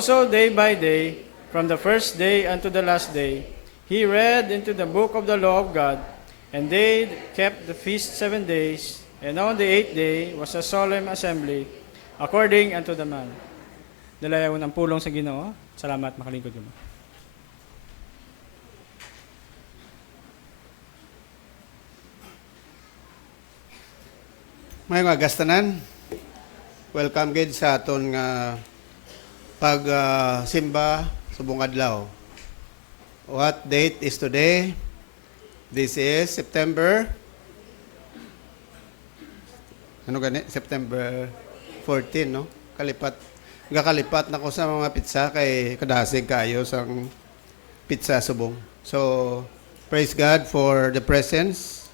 Also day by day, from the first day unto the last day, he read into the book of the law of God, and they kept the feast 7 days, and on the 8th day was a solemn assembly, according unto the man. Dalayaw ng pulong sa Ginoo. Salamat, makalingkod mo. May mga gastanan, welcome gid sa aton nga simba sa buong adlaw. What date is today? This is September September 14, no? Gakalipat na ko sa mga pizza kay kadasig kayo sang pizza subong. So, praise God for the presence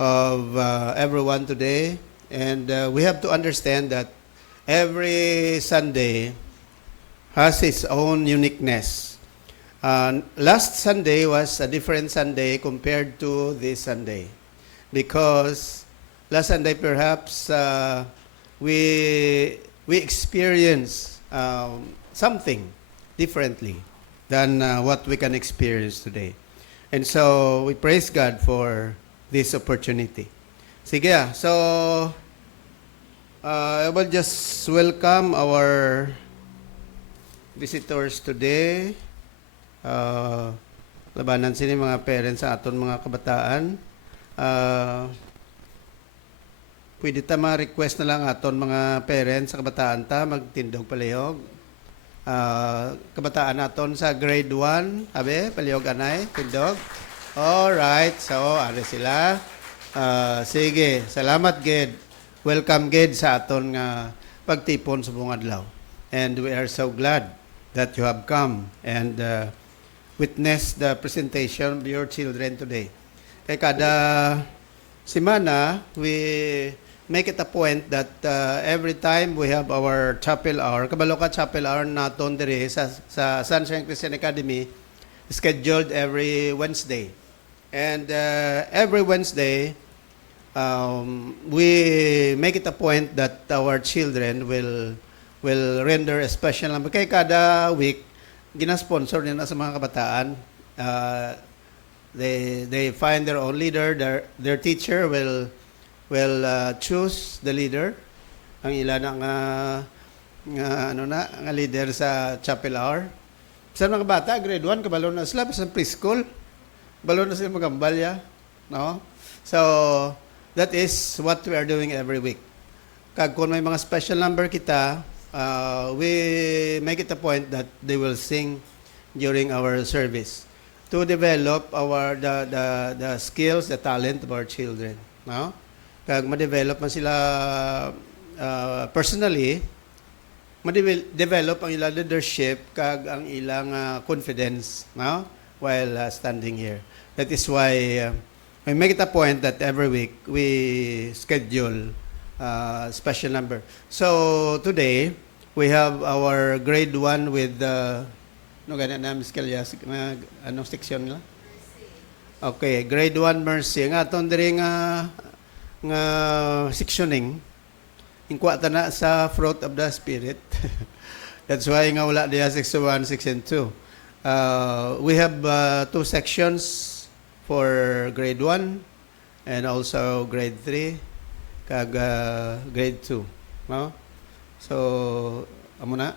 of everyone today. And we have to understand that every Sunday has its own uniqueness. Last Sunday was a different Sunday compared to this Sunday. Because last Sunday perhaps we experience something differently than what we can experience today. And so we praise God for this opportunity. Sige, so I will just welcome our visitors today. Labanan sini mga parents sa aton mga kabataan. Pwede ta ma-request na lang aton mga parents sa kabataan ta magtindog palihog. Kabataan aton sa grade 1, abe, palihog anay, tindog. All right, so ari sila. Sige, salamat gid. Welcome gid sa aton nga pagtipon sa buong adlaw. And we are so glad that you have come and witnessed the presentation of your children today. Kaya kada semana, we make it a point that every time we have our chapel hour, kabalo ka chapel hour naton diri sa Sunshine Christian Academy, scheduled every Wednesday. And every Wednesday, we make it a point that our children will render a special number. Kaya kada week, gina-sponsor nila sa mga kabataan. They find their own leader. Their teacher will choose the leader. Ang ilan ang leader sa chapel hour. Sa mga bata, grade 1, kabalo na sila. Sa preschool, kabalo na sila magambalya. No? So, that is what we are doing every week. Kag kung may mga special number kita, we make it a point that they will sing during our service to develop the skills, the talent of our children. No? Kag ma-develop man sila personally, ma-develop ang ilang leadership kag ang ilang confidence, no? While standing here. That is why we make it a point that every week we schedule special number. So today we have our grade 1 with no ganyan na Miss Calyas, anong section nila? Okay, grade 1 mercy. Nga aton diri nga sectioning ingkwa ta na sa fruit of the spirit. That's why nga wala diya 6 1, 6 and 2. We have 2 sections for grade 1 and also grade 3 kag grade 2, no? So amo na.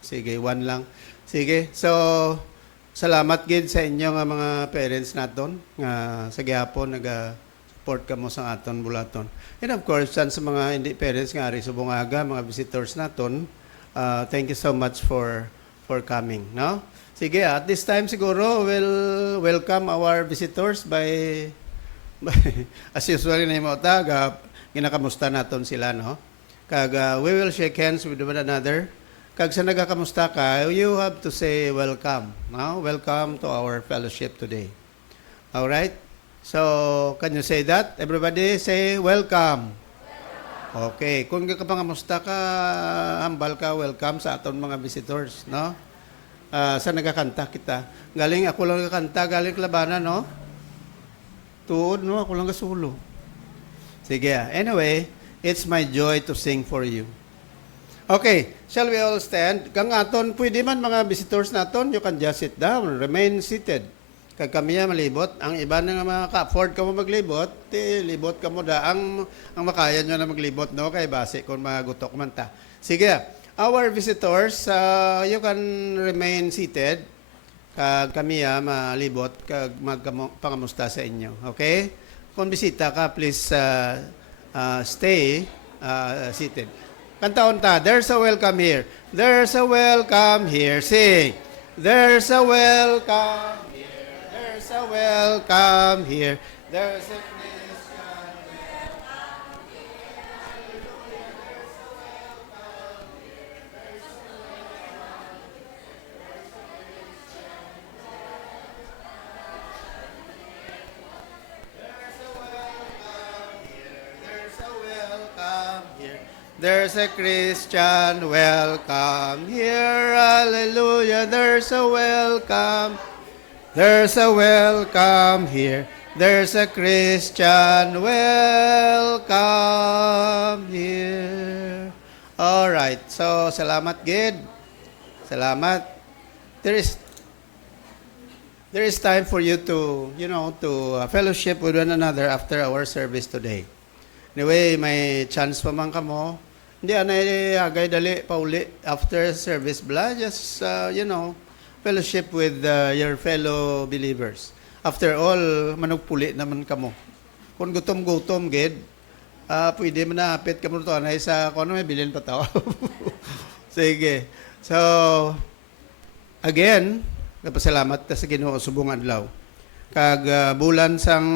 Sige, 1 lang. Sige. So salamat gid sa inyo nga mga parents naton nga sa gihapon support kamo sa aton bulaton. And of course, sa mga hindi parents nga ari subong aga, mga visitors naton, thank you so much for coming, no? Sige, at this time siguro we'll welcome our visitors by as usual na mo taga ginakamusta naton sila, no? Kag we will shake hands with one another. Kag sa nagakamusta ka, you have to say welcome, no? Welcome to our fellowship today. All right? So, can you say that? Everybody say welcome. Okay. Kung kapangamusta ka, hambal ka, welcome sa aton mga visitors, no? Sa nagakanta kita. Galing ako lang nagakanta, galing labanan, no? Tuod, no? Ako lang kasulo. Sige. Anyway, it's my joy to sing for you. Okay. Shall we all stand? Kang aton, pwede man mga visitors naton, you can just sit down, remain seated. Kag kami malibot, ang iba na nga maka-afford ka mo maglibot, libot ka mo da. Ang makaya nyo na maglibot, no? Kay base kung magutok man ta. Sige, our visitors, you can remain seated. Kag kami malibot, kag magpangamusta sa inyo. Okay? Kung bisita ka, please stay seated. Kantaon ta, there's a welcome here. There's a welcome here. Sing. There's a welcome here. There's a welcome here. There's a Christian welcome here. Hallelujah. There's a welcome here. There's a welcome here. There's a welcome here. There's a Christian welcome here. Hallelujah. There's a welcome. There's a welcome here. There's a Christian welcome here. All right. So, salamat gid. Salamat. There is time for you to, fellowship with one another after our service today. Anyway, may chance pa man kamo. Hindi agay dali pauli after service bla. Just, fellowship with your fellow believers. After all, manugpuli naman kamo. Kung gutom-gutom, gid, pwede man naapit kamo ito. Anay sa, kung ano may bilin pa tao. Sige. So, again, napasalamat ta sa Ginoo subong adlaw. Kag bulan sang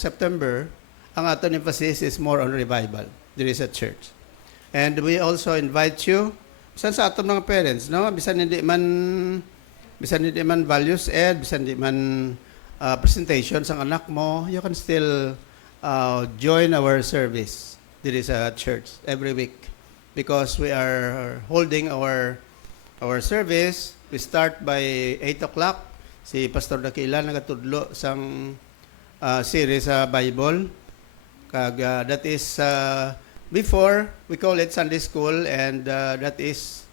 September, ang aton emphasis is more on revival. There is a church. And we also invite you, bisan sa aton mga parents, no? Bisan hindi man values ed, bisan hindi man presentation sang anak mo, you can still join our service. there is a church every week because we are holding our service. We start by 8 o'clock. Si Pastor Dakila nagatudlo sang series sa Bible. That is before we call it Sunday School, and that is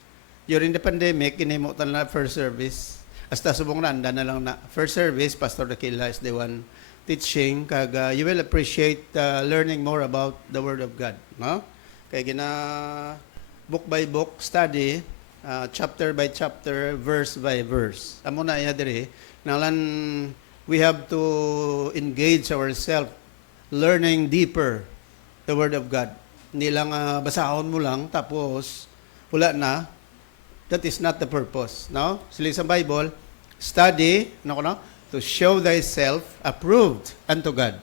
during the pandemic inimutan na first service. Hasta subong na anda na lang na first service. Pastor Dakila is the one teaching. You will appreciate learning more about the Word of God, no? Kaya gina book by book study, chapter by chapter, verse by verse. Amo na iya diri nalan we have to engage ourselves learning deeper the Word of God. Hindi lang basahon mo lang tapos wala na. That is not the purpose, no? Sila sa Bible, study, to show thyself approved unto God,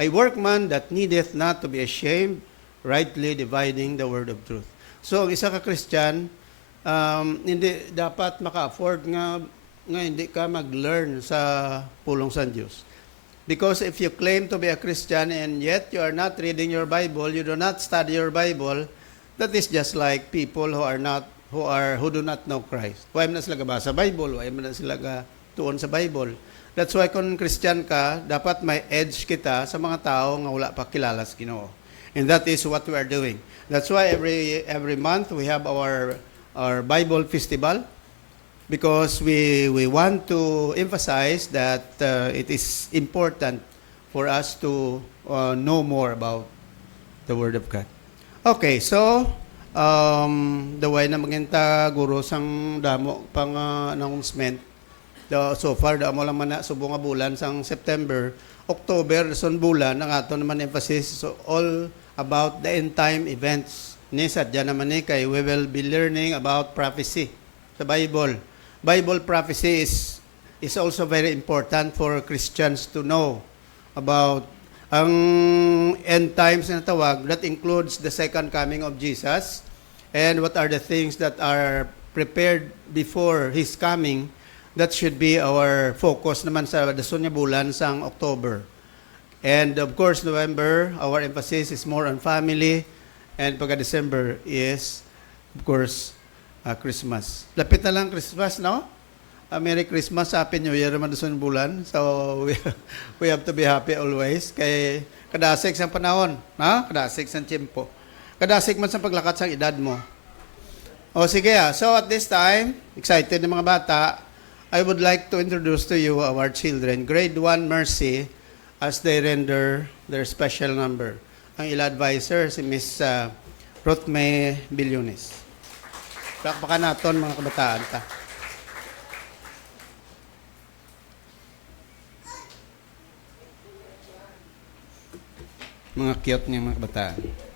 a workman that needeth not to be ashamed, rightly dividing the word of truth. So, ang isa ka Christian, hindi dapat maka-afford nga hindi ka mag-learn sa pulong sa Diyos. Because if you claim to be a Christian and yet you are not reading your Bible, you do not study your Bible, that is just like people who do not know Christ. Why man sila basa Bible? Why man sila tuon sa Bible? That's why kung Christian ka, dapat may edge kita sa mga tao nga wala pa kilala sa Ginoo. And that is what we are doing. That's why every month we have our Bible festival, because we want to emphasize that it is important for us to know more about the Word of God. Okay, so the way na maginta guro sang damo pang announcement. So far damo lang man na subong nga bulan sang September, October son bulan ang ato naman emphasis so all about the end time events. Ni sadya naman ni kay we will be learning about prophecy sa Bible. Bible prophecy is also very important for Christians to know about ang end times na tawag. That includes the second coming of Jesus and what are the things that are prepared before His coming. That should be our focus naman sa dason nga bulan sang October. And of course, November, our emphasis is more on family. And pagka December is, of course, Christmas. Lapit na lang Christmas, no? Merry Christmas, Happy New Year naman dason bulan. So, we have to be happy always. Kay kadasig sang panahon, na? Kadasig sang tiempo. Kadasig man sa paglakat sang edad mo. O sige, so at this time, excited ng mga bata, I would like to introduce to you our children, grade 1 Mercy, as they render their special number. Ang ila advisor, si Miss Ruth May Bilyones. Pakpakan naton mga kabataan ta. Mga cute niya mga kabataan.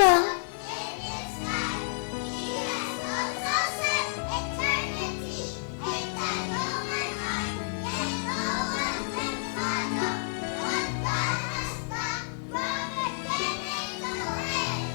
from He has also set eternity in the human heart, yet no one can fathom what God has done from beginning to end.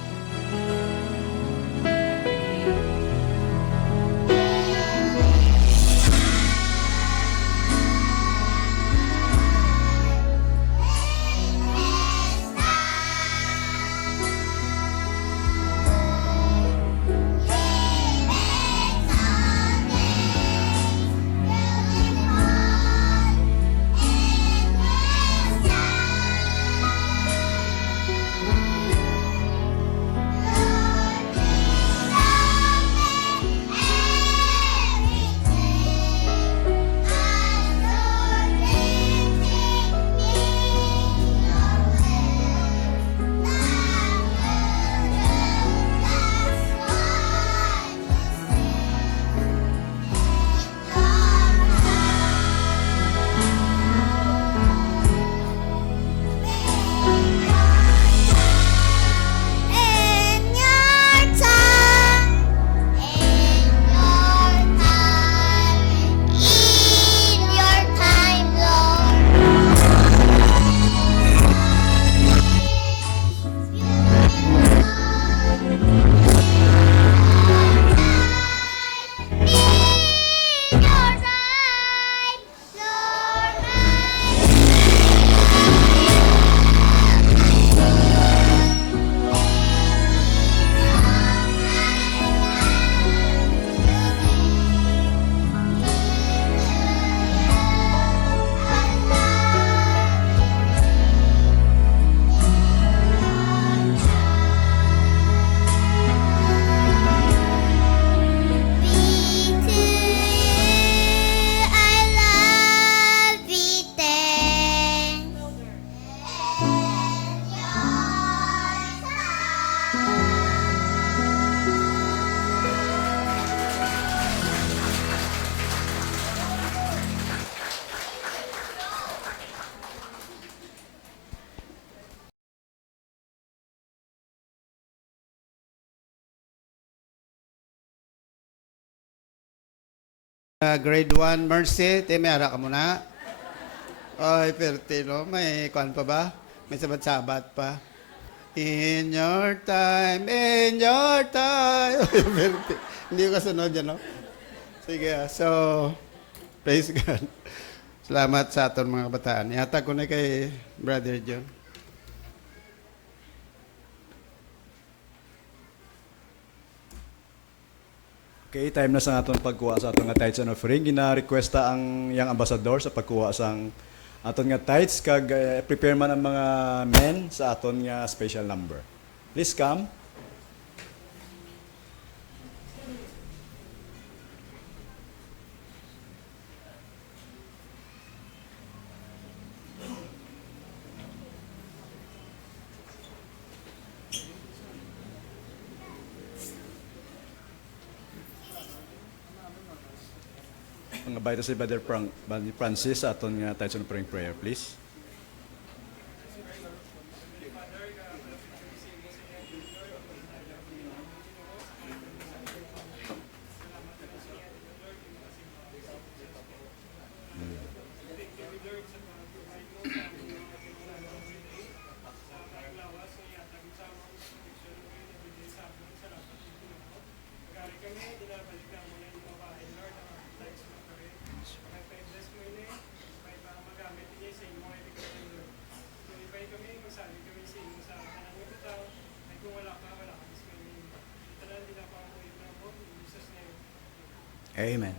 In your time, Lord. In your time, Lord. Be to you, I love thee then. In your Grade 1, Mercy, timera ka muna. Ay, Pertino, may kwan pa ba? May sabat-sabat pa. In your time, in your time. Ay, Perti. Hindi ko kasunod yan, no? Sige, so, praise God. Salamat sa aton mga kabataan. Ihatag ko na kay Brother John. Okay, time na sa aton pagkuha sa aton nga tithes and offering. Gina-requesta ang yang ambassador sa pagkuha sang aton nga tithes kag prepare man ang mga men sa aton nga special number. Please come. Mga baito si Brother Francis sa aton nga tithes and offering prayer, please. Amen.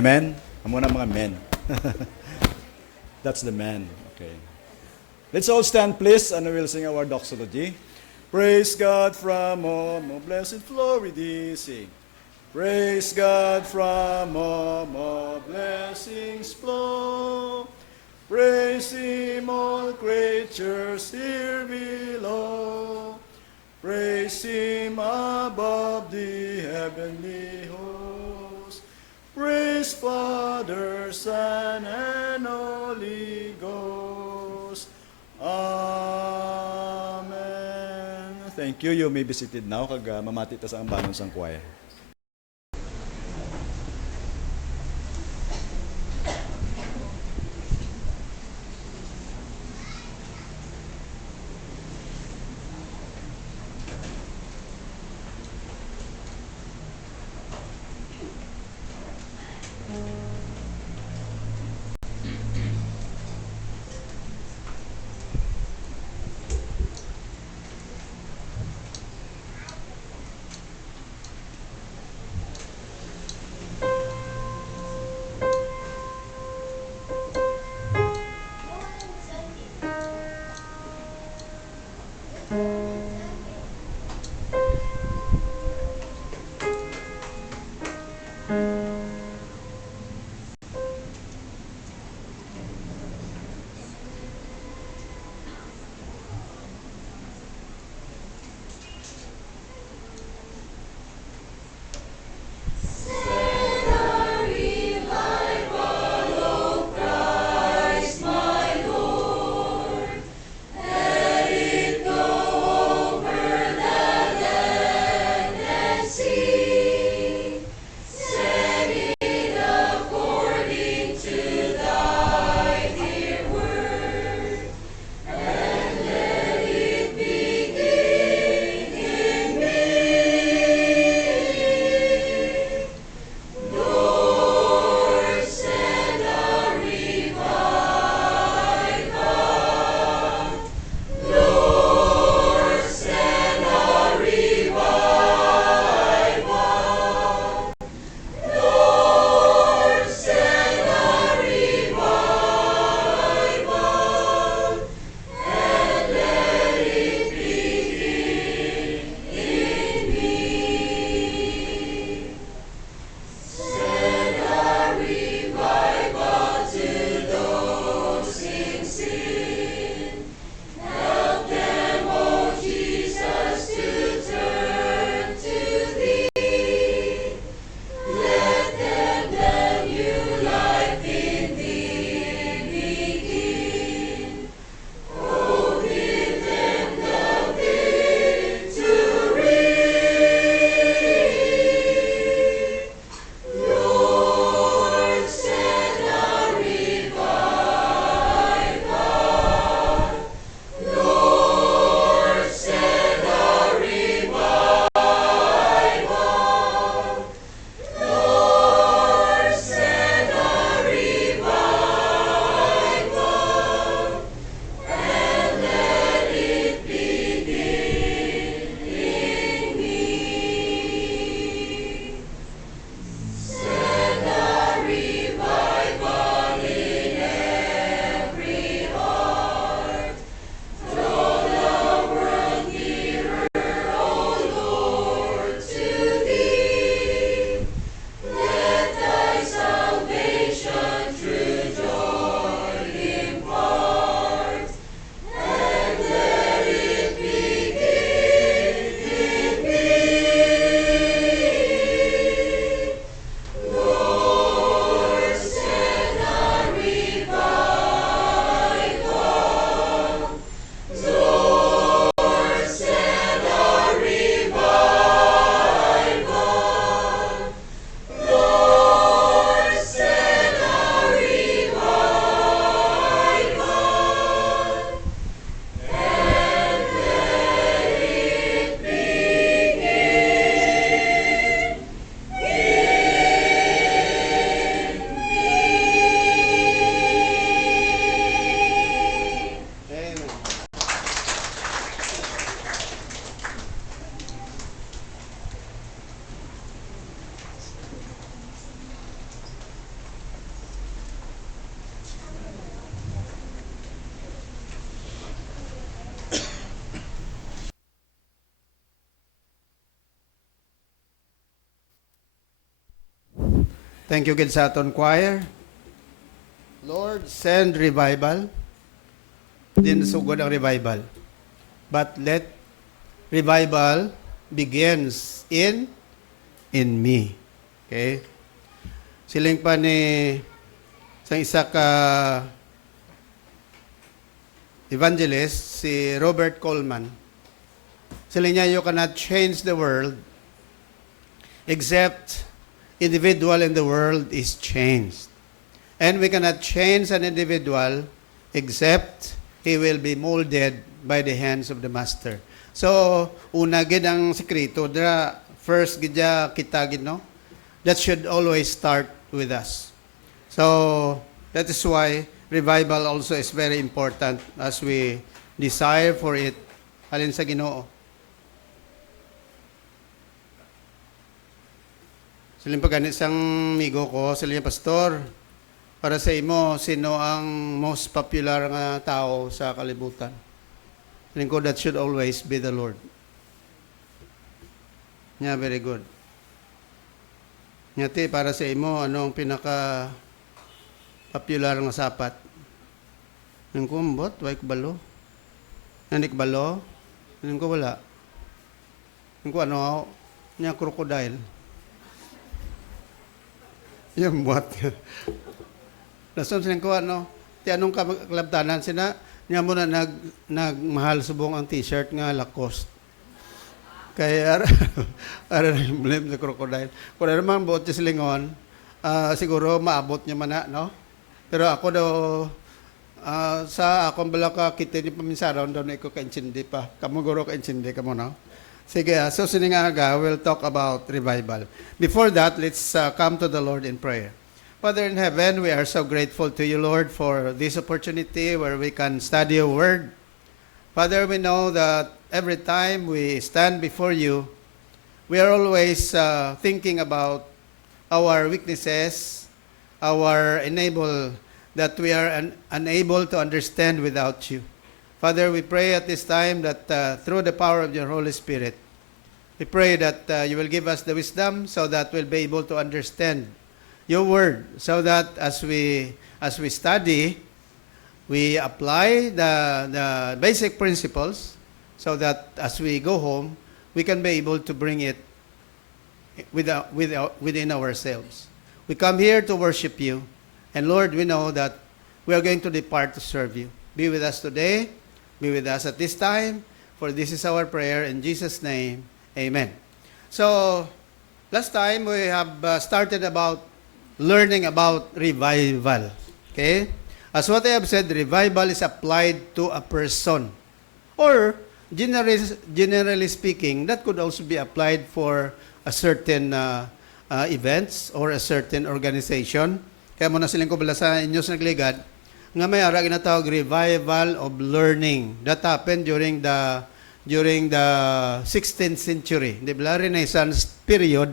Amen? Amo na mga men. That's the man. Okay. Let's all stand, please, and we'll sing our doxology. Praise God from all blessed Florida. Sing. Praise God from all blessings flow. Praise Him, all creatures here below. Praise Him above the heavenly host. Praise Father, Son, and Holy Ghost. Amen. Thank you. You may be seated now. Kag mamati ta sa ambanon sang choir. Thank you, gid sa aton choir. Lord, send revival. Din sugod ang revival. But let revival begins in me. Okay? Siling pa ni sa isa ka evangelist, si Robert Coleman. Siling niya, you cannot change the world except individual in the world is changed. And we cannot change an individual except he will be molded by the hands of the master. So, una gid ang sekreto, dra first gid ya kita gid no. That should always start with us. So, that is why revival also is very important as we desire for it halin sa Ginoo. Siling pagani sang migo ko, siling pastor, para sa imo, sino ang most popular nga tao sa kalibutan? Siling ko, that should always be the Lord. Yeah, very good. Nyati, para sa imo, anong pinaka popular nga sapat? Siling ko, mbot, way kubalo. Nandik balo? Siling ko, wala. Siling ko, ano, niya crocodile. Yung buhat. Nasun silang ko, ano, ti anong kalabtanan sina, niya mo na nagmahal subong ang t-shirt nga Lacoste. Kaya, ara na yung blame sa crocodile. Kung ano naman buot siya silingon, siguro maabot niya man na, no? Pero ako daw, sa akong bala ka kita ni paminsaron, daw na iko ka-intindi pa. Kamuguro ka-intindi ka mo, no? Sige, so siningaga, we'll talk about revival. Before that, let's come to the Lord in prayer. Father in heaven, we are so grateful to you, Lord, for this opportunity where we can study your word. Father, we know that every time we stand before you, we are always thinking about our weaknesses, our that we are unable to understand without you. Father, we pray at this time that through the power of your Holy Spirit, we pray that you will give us the wisdom so that we'll be able to understand your word, so that as we study, we apply the basic principles, so that as we go home, we can be able to bring it within ourselves. We come here to worship you, and Lord, we know that we are going to depart to serve you. Be with us today, be with us at this time, for this is our prayer in Jesus' name, amen. So, last time we have started about learning about revival. Okay? As what I have said, revival is applied to a person. Or, generally speaking, that could also be applied for a certain events or a certain organization. Kaya muna silang ko bala sa inyo sa nagligad, nga may ara ginatawag revival of learning. That happened during the 16th century. Di ba? Renaissance period.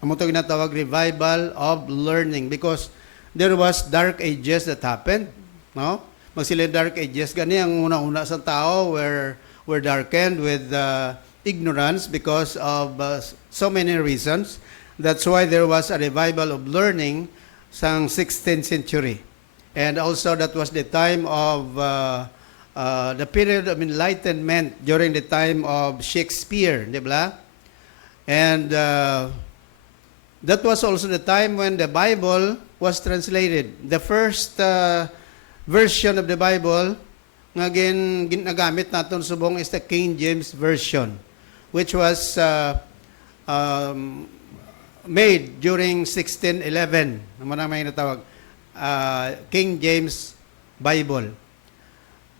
Amo to ginatawag revival of learning because there was dark ages that happened, no? Magsila dark ages gani ang una-una sa tao were darkened with ignorance because of so many reasons. That's why there was a revival of learning sang 16th century. And also that was the time of the period of enlightenment during the time of Shakespeare, di ba? And that was also the time when the Bible was translated. The first version of the Bible nga ginagamit naton subong is the King James Version, which was made during 1611. Naman ang may natawag King James Bible.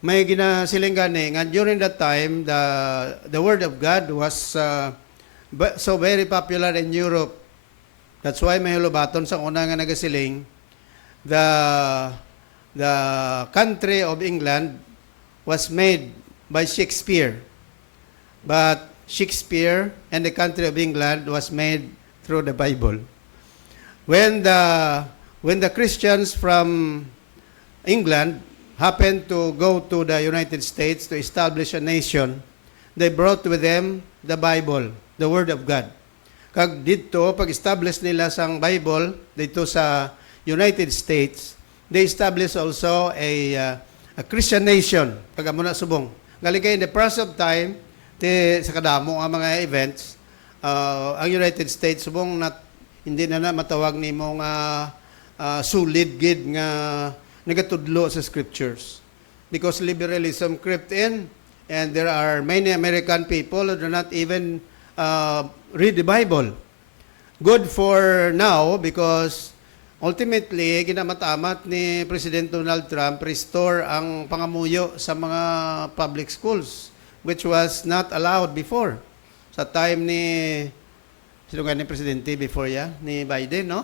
May ginasiling gani nga during that time the Word of God was so very popular in Europe. That's why may hulubaton sa una nga nagasiling, the country of England was made by Shakespeare. But Shakespeare and the country of England was made through the Bible. When the Christians from England happened to go to the United States to establish a nation, they brought with them the Bible, the Word of God. Kag dito, pag-establish nila sang Bible dito sa United States, they establish also a Christian nation. Pag muna subong. Galing in the process of time, sa kadamo ang mga events, ang United States subong hindi na matawag ni mong solid gid nga nagatudlo sa scriptures. Because liberalism crept in, and there are many American people who do not even read the Bible. Good for now because ultimately, ginamatamat ni President Donald Trump restore ang pangamuyo sa mga public schools, which was not allowed before. Sa time ni, sino nga ni Presidente before ni Biden, no?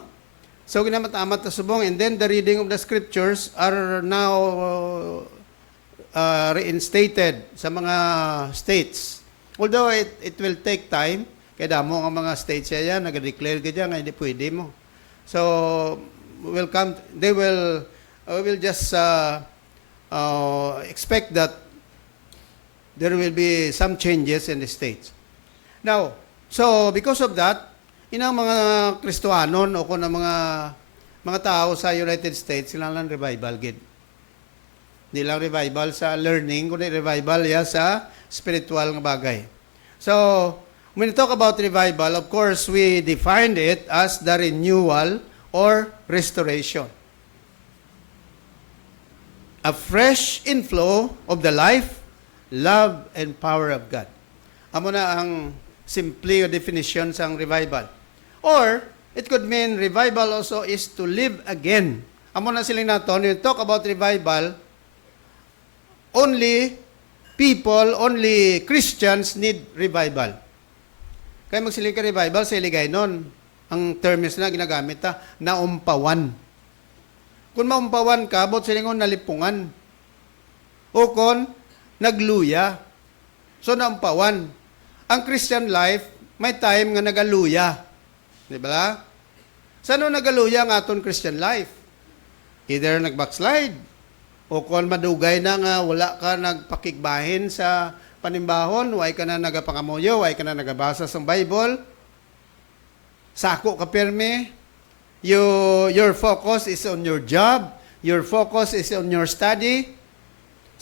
So, ginamatamat na subong, and then the reading of the scriptures are now reinstated sa mga states. Although it will take time, kaya damo ang mga states yan, nag-declare ka dyan, hindi pwede mo. So, they will just expect that there will be some changes in the states. Now, so because of that, inang mga Kristohanon o kung mga tao sa United States, sila lang revival gid. Hindi lang revival sa learning, kundi revival sa spiritual nga bagay. So, when we talk about revival, of course, we defined it as the renewal or restoration. A fresh inflow of the life, love, and power of God. Amo na ang simple definition sang revival. Or, it could mean revival also is to live again. Amo na siling naton, when we talk about revival, only Christians need revival. Kaya magsiling ka revival sa iligay nun. Ang terms na ginagamit naumpawan. Kung maumpawan ka, bot silingon nalipungan. O kon, nagluya. So, naumpawan. Ang Christian life, may time nga nagaluya. Di ba? Saan nagaluya ang aton Christian life? Either nagbackslide, o kung madugay na nga wala ka nagpakigbahin sa panimbahon, way ka na nagapangamuyo, way ka na nagabasa sa Bible, sako ka pirme, your focus is on your job, your focus is on your study.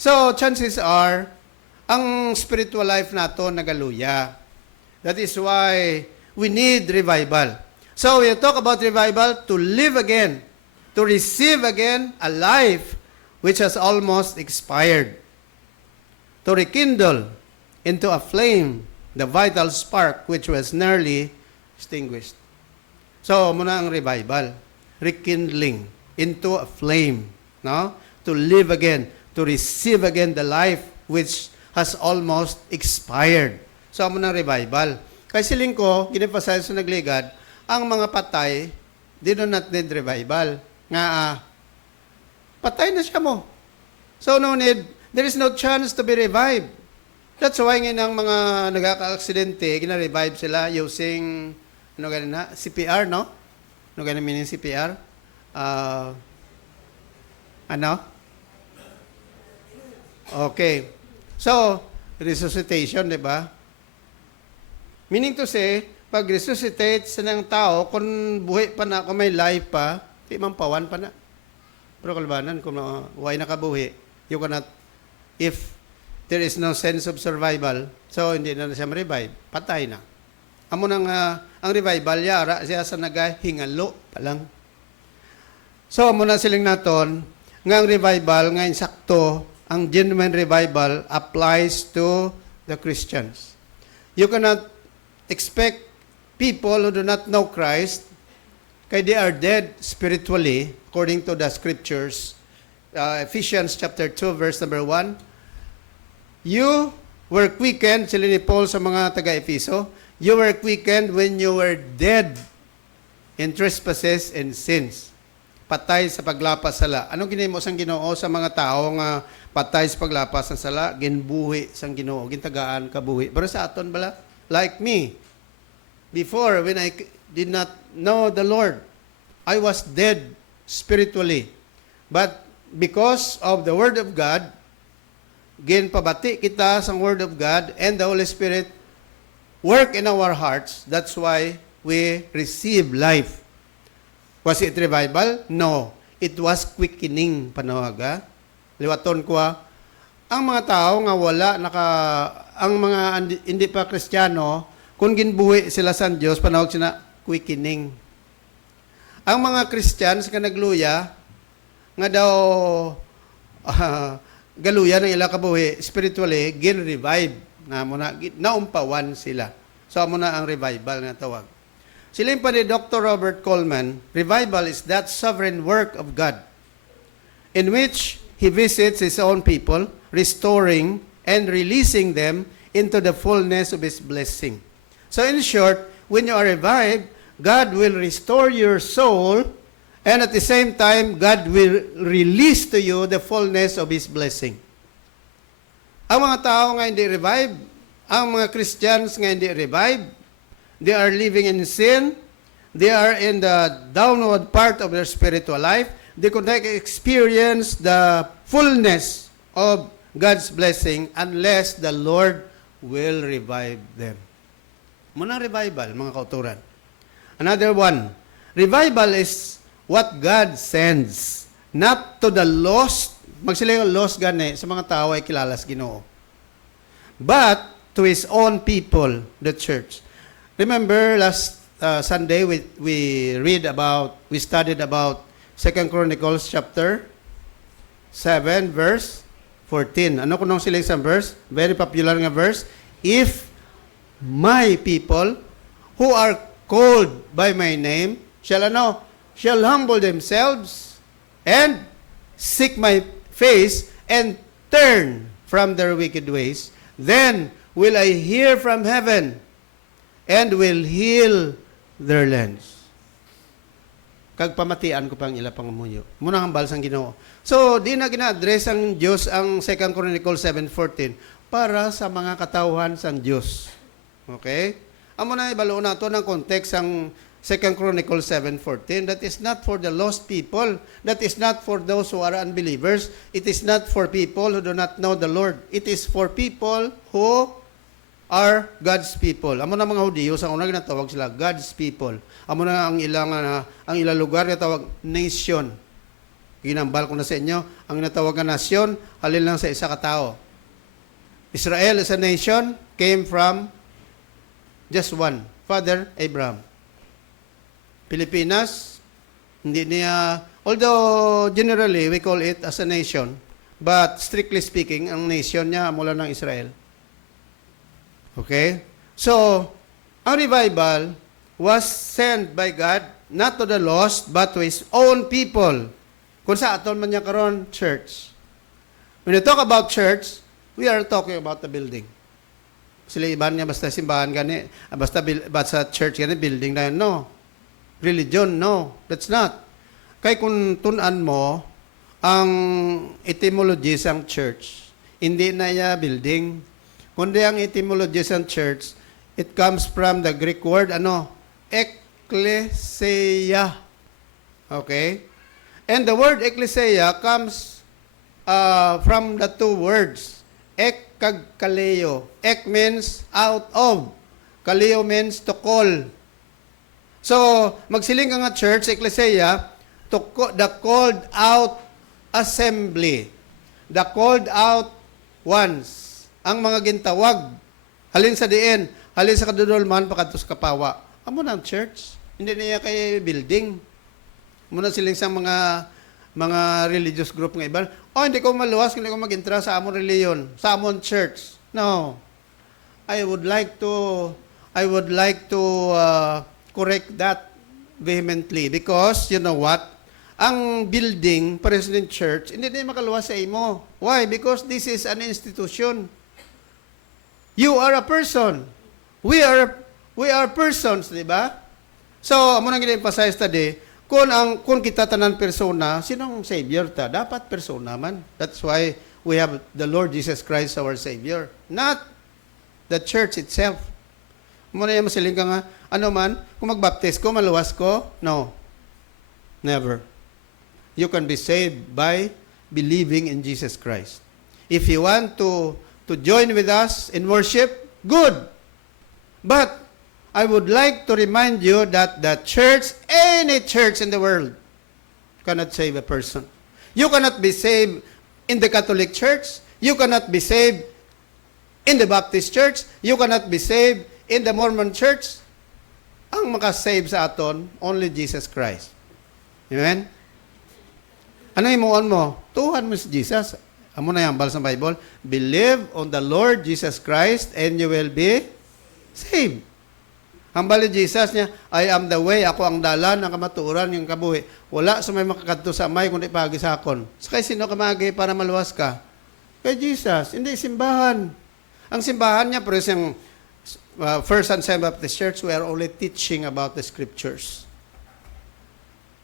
So, chances are, ang spiritual life nato nagaluya. That is why we need revival. So, we talk about revival to live again, to receive again a life which has almost expired, to rekindle into a flame the vital spark which was nearly extinguished. So, muna ang revival, rekindling into a flame, no? To live again, to receive again the life which has almost expired. So, muna ang revival. Kaya siling ko, ginemphasize sa nagligad, ang mga patay, they do not need revival. Nga, patay na siya mo. So, there is no chance to be revived. That's why ngayon ang mga nagkaka-aksidente, gina-revive sila using, CPR, no? Ano ganun meaning CPR? Okay. So, resuscitation, di ba? Meaning to say, pag resuscitate sa ng tao, kung buhay pa na, kung may life pa, di mampawan pa na. Pero kalbanan, kung why nakabuhi, you cannot, if there is no sense of survival, so hindi na siya ma-revive, patay na. Amo nang ang revival yara siya sa nagahingalo pa lang. So amo na siling naton nga ang revival nga insakto, ang genuine revival applies to the Christians. You cannot expect people who do not know Christ, kaya they are dead spiritually according to the scriptures. Ephesians chapter 2 verse number 1. You were quickened, sila ni Paul sa mga taga-Efeso, you were quickened when you were dead in trespasses and sins. Patay sa paglapas sala. Anong ginimo sang Ginoo sa mga tao nga patay sa paglapas sa sala, ginbuhi sang Ginoo, gintagaan kabuhi. Pero sa aton bala, like me, before when I did not know the Lord, I was dead spiritually. But because of the Word of God, ginpabati kita sa Word of God and the Holy Spirit work in our hearts. That's why we receive life. Was it revival? No. It was quickening, panawaga. Liwaton ko ang mga tao nga wala ang mga hindi pa Kristiyano, kung ginbuhi sila sa Dios, panawag sila quickening. Ang mga Christians nga nagluya nga daw galuya ng ila kabuhi spiritually gin-revive na muna naumpawan sila. So amo na ang revival nga tawag. Siling pa ni Dr. Robert Coleman, revival is that sovereign work of God in which He visits His own people, restoring and releasing them into the fullness of His blessing. So in short, when you are revived, God will restore your soul, and at the same time, God will release to you the fullness of His blessing. Ang mga tao nga hindi revive, ang mga Christians nga hindi revive, they are living in sin, they are in the downward part of their spiritual life, they could not experience the fullness of God's blessing unless the Lord will revive them. Muna revival, mga kauturan. Another one, revival is what God sends, not to the lost, magsila yung lost gani, sa mga tao ay kilala sa Ginoo, but to His own people, the church. Remember last Sunday we studied about 2 Chronicles chapter 7 verse 14. Ano kunong sila isang verse? Very popular nga verse. If my people who are called by my name shall humble themselves and seek my face and turn from their wicked ways, then will I hear from heaven and will heal their lands. Kag pamatian ko pang ila pangamuyo. Muna hambal sang Ginoo. So, di na gina-address ang Diyos ang 2 Chronicles 7:14 para sa mga katauhan sang Diyos. Okay? Amo na ibalo nato ng context ang 2 Chronicles 7:14. That is not for the lost people. That is not for those who are unbelievers. It is not for people who do not know the Lord. It is for people who are God's people. Amo na mga Hudiyo sa unang ginatawag sila God's people. Amo na ang ilang lugar ginatawag nation. Ginambal ko na sa inyo, ang ginatawag na nasyon halin lang sa isa ka tao. Israel as a nation came from just one, Father Abraham. Pilipinas, hindi niya, although generally we call it as a nation, but strictly speaking, ang nation niya mula ng Israel. Okay? So, ang revival was sent by God not to the lost, but to His own people. Kung sa aton man niya karon church. When we talk about church, we are talking about the building. Sila iban niya basta simbahan gani, basta church gani, building na yun. No. Religion, no. That's not. Kay kung tunan mo, ang etymology sang church, hindi na ya building. Kundi ang etymology ng church, it comes from the Greek word, ekklesia. Okay? And the word ekklesia comes from the two words, ek kag kaleo. Ek means out of. Kaleo means to call. So, magsiling ka nga church, ekklesia, the called out assembly. The called out ones. Ang mga gintawag, halin sa diin, halin sa kadudulman, pagkatos kapawa. Amo na ang church. Hindi niya kay building. Muna siling sa mga religious group ng iba. Hindi ko maluwas, hindi ko mag-intra sa amon reliyon, sa amon church. No. I would like to correct that vehemently because you know what? Ang building, President Church, hindi na makaluwas sa imo. Why? Because this is an institution. You are a person. We are persons, di ba? So, amo nang gina-emphasize today, kung kita tanan persona, sinong Savior ta? Dapat persona man. That's why we have the Lord Jesus Christ our Savior. Not the church itself. Muna yung masiling ka nga, kung magbaptize ko, maluwas ko? No. Never. You can be saved by believing in Jesus Christ. If you want to join with us in worship, good. But I would like to remind you that the church, any church in the world, cannot save a person. You cannot be saved in the Catholic Church. You cannot be saved in the Baptist Church. You cannot be saved in the Mormon Church. Ang makasave sa aton, only Jesus Christ. Amen? Ano imuon mo? Tuhan mo si Jesus. Amo na yung sa Bible. Believe on the Lord Jesus Christ and you will be saved. Ang bali Jesus niya, I am the way, ako ang dalan, ang kamatuoran, yung kabuhi. Wala sa may makakadto sa amay, kundi pagi sa akon. So kay sino kamagi para maluwas ka? Kay Jesus, hindi simbahan. Ang simbahan niya, pero yung First and Second Baptist Church, we are only teaching about the Scriptures.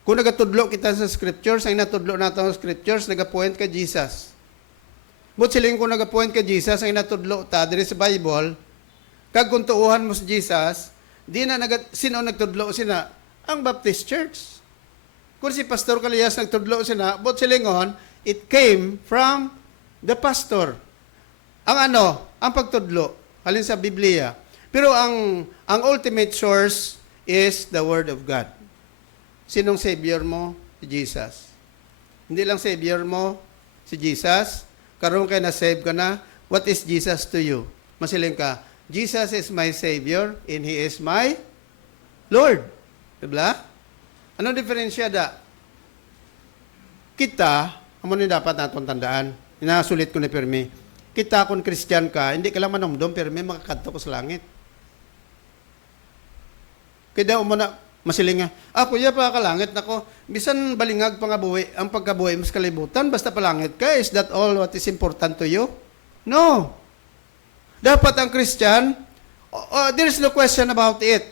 Kung nagatudlo kita sa Scriptures, ang natudlo natin sa Scriptures, nagapoint kay Jesus. But siling kung nagapoint kay Jesus, ang natudlo ta, diri sa Bible, kag kung tuuhan mo si Jesus, di na sino nagtudlo sina? Ang Baptist Church. Kung si Pastor Calillas nagtudlo sina, but silingon, it came from the pastor. Ang pagtudlo, halin sa Biblia. Pero ang ultimate source is the Word of God. Sinong Savior mo? Si Jesus. Hindi lang Savior mo, si Jesus. Karoon kayo na-save ka na. What is Jesus to you? Masiling ka, Jesus is my Savior and He is my Lord. Diba? Ano diferensya da? Kita, amo ni dapat natong tandaan. Inasulit ko ni Permi. Kita kung Christian ka, hindi ka lang manomdom, Permi, makakadto ko sa langit. Kaya umana, masiling nga, kuya pa kalangit na ko, bisan balingag pa nga buwi, ang pagkabuhi mas kalibutan, basta palangit ka, is that all what is important to you? No. Dapat ang Christian, there is no question about it.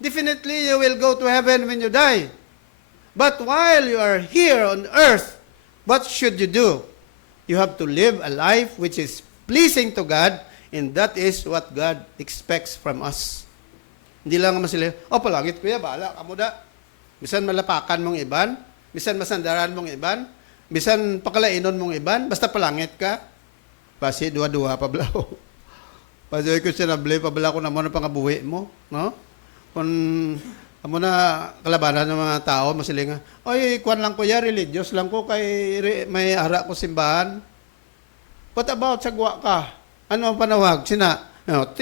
Definitely, you will go to heaven when you die. But while you are here on earth, what should you do? You have to live a life which is pleasing to God, and that is what God expects from us. Hindi lang naman sila, palangit kuya, bahala ka mo da. Bisan malapakan mong iban, bisan masandaran mong iban, bisan pakalainon mong iban, basta palangit ka. Pasi, dua-dua pablaw. Pasoy ko siya nabli, pabala ko naman ang pangabuhi mo. No? Kung amo na kalabanan ng mga tao, masilinga, kwan lang ko ya, religious lang ko, kay may ara ko simbahan. What about sagwa ka? Ano ang panawag?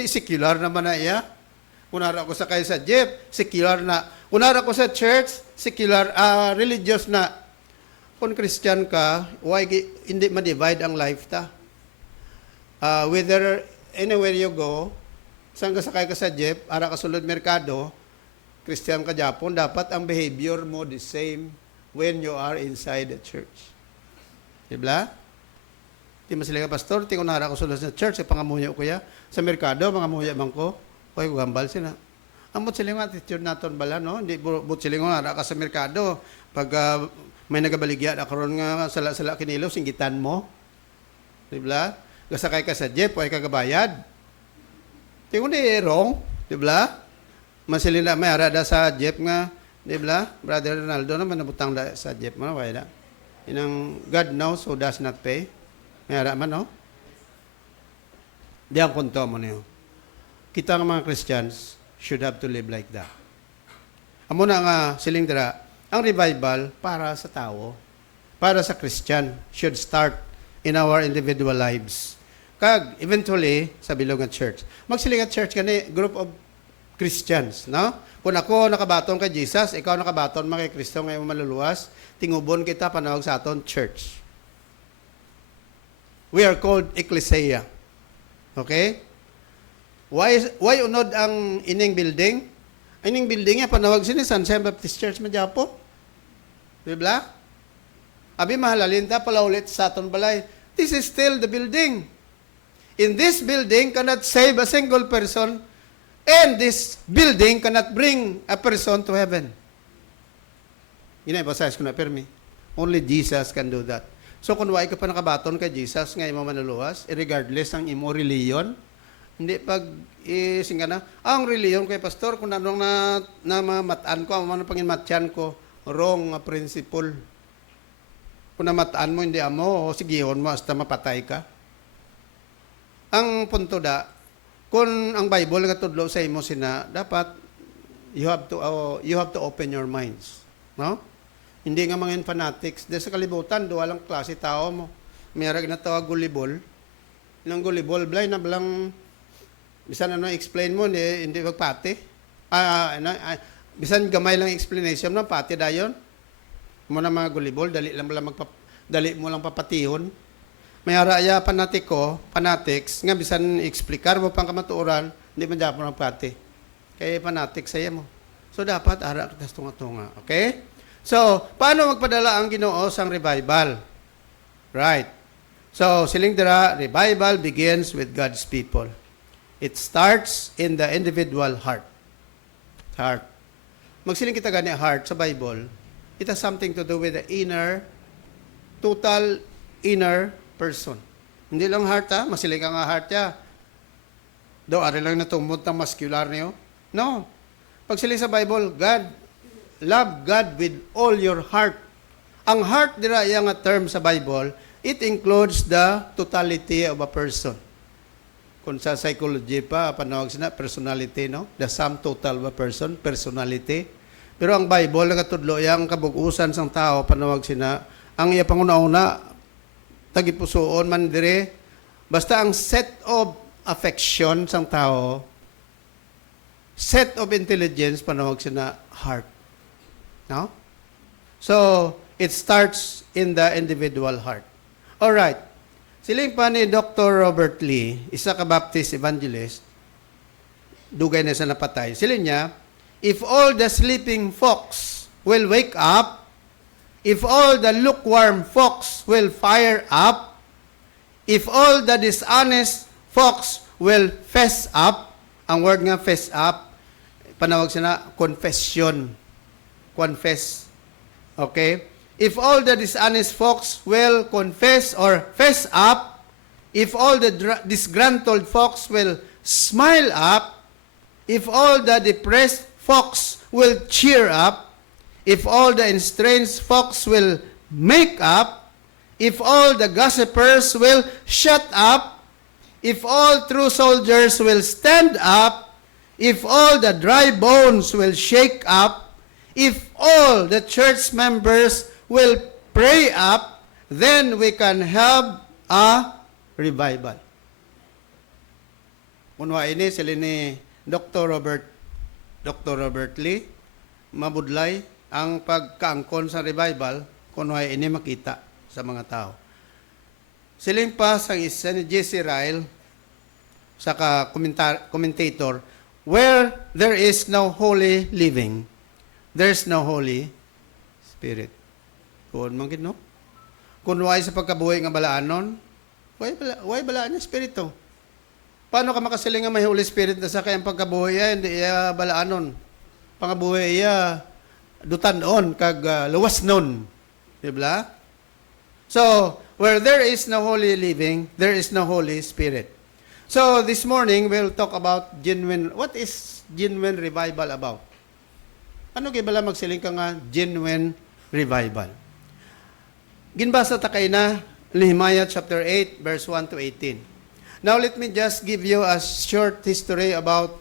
Secular naman na iya. Kunara ko sa kayo sa jeep, secular na. Kunara ko sa church, secular, religious na. Kung Christian ka, why hindi ma-divide ang life ta? Whether anywhere you go, saan ka sakay ka sa jeep, ara ka sulod merkado, Christian ka Japon, dapat ang behavior mo the same when you are inside the church. Diba? Di masila ka, pastor, tingon nara ko sulod sa church, pangamuya ko ya. Sa merkado, pangamuya bang ko, gambal sila. Amot sila nga, attitude naton bala, no? Hindi, but sila nga, nara ka sa merkado, pag may nagabaligya, karon nga, sala-sala kinilo, singgitan mo. Diba? Gasakay ka sa jeep, ay kagabayad. Tingon di wrong, di ba? Masilina may arada sa jeep nga, di ba? Brother Ronaldo naman nabutang sa jeep mo, wala na. Inang God knows who does not pay. May ara man, no? Di ang kunto mo niyo. Kita ng mga Christians should have to live like that. Amo na nga siling dira, ang revival para sa tao, para sa Christian, should start in our individual lives. Kag, eventually, sa bilog nga church. Magsiling nga church kani group of Christians, no? Kung ako nakabaton kay Jesus, ikaw nakabaton mga kay Kristo ngayon maluluwas, tingubon kita panawag sa aton church. We are called ecclesia. Okay? Why unod ang ining building? Ining building nga panawag sini San Jose Baptist Church Madyapo. Diba? Abi mahalalinta pala ulit sa aton balay. This is still the building. In this building cannot save a single person, and this building cannot bring a person to heaven. Ina-emphasize ko na, Permi. Only Jesus can do that. So kung why ka pa nakabaton kay Jesus, nga imo manuluwas, regardless ng imo reliyon, hindi pag singa na, ang reliyon kay pastor, kung anong na mataan ko, ang panginmatyan ko, wrong principle. Kung namataan mo, hindi amo, o sigihon mo hasta mapatay ka. Ang punto da, kung ang Bible nga tudlo sa imo sina, dapat you have to open your minds, no? Hindi nga mga fanatics. Dahil sa kalibutan, duwa lang klase tao mo. Mayroon na tawag gullible. Nang gullible, blay na balang, bisan ano explain mo, hindi magpati. Bisan gamay lang explanation mo, pati dayon. Mo na mga gullible, dali mo lang papatihon. May araya fanatics, nga bisan explicar mo pang kamatuoran, hindi man dapat ng pati. Kaya fanatics saya mo. So dapat ara ka tunga-tunga. Okay? So, paano magpadala ang Ginoo sang revival? Right. So, siling dira, revival begins with God's people. It starts in the individual heart. Heart. Magsiling kita gani heart sa Bible, it has something to do with the total inner person. Hindi lang heart ha, masiling ka nga heart ya. Do, ari lang natumod ng muscular niyo? No. Pag siling sa Bible, love God with all your heart. Ang heart dira yang nga term sa Bible, it includes the totality of a person. Kung sa psychology pa, panawag sina, personality, no? The sum total of a person, personality. Pero ang Bible, nakatudlo, yang kabug-usan sang tao, panawag sina, ang iya panguna-una, tagipusoon man dire, basta ang set of affection sang tao, set of intelligence, panawag sina, heart. No? So, it starts in the individual heart. All right. Siling pa ni Dr. Robert Lee, isa ka Baptist evangelist, dugay na sa napatay. Siling niya, if all the sleeping fox will wake up, if all the lukewarm fox will fire up, if all the dishonest fox will fess up, ang word nga fess up, panawag siya na confession. Confess. Okay? If all the dishonest folks will confess or fess up, if all the disgruntled folks will smile up, if all the depressed folks will cheer up, if all the estranged folks will make up, if all the gossipers will shut up, if all true soldiers will stand up, if all the dry bones will shake up, if all the church members will pray up, then we can have a revival. Kunwa ini sila ni Dr. Robert Lee, mabudlay ang pagkaangkon sa revival, kunwa ini makita sa mga tao. Siling pa sang isa ni J.C. Ryle, sa commentator, where there is no holy living, there's no Holy Spirit. Kung mangkin, no? Kung why sa pagkabuhay nga balaanon, why balaan niya Espiritu? Paano ka makasiling nga may Holy Spirit na sa kayang pagkabuhay hindi iya balaanon? Pangabuhay iya dutanon, kag luwas nun. Diba? So, where there is no holy living, there is no Holy Spirit. So, this morning, we'll talk about what is genuine revival about? Ano kay bala magsiling ka nga genuine revival? Ginbasa ta kay na Nehemiah chapter 8 verse 1 to 18. Now let me just give you a short history about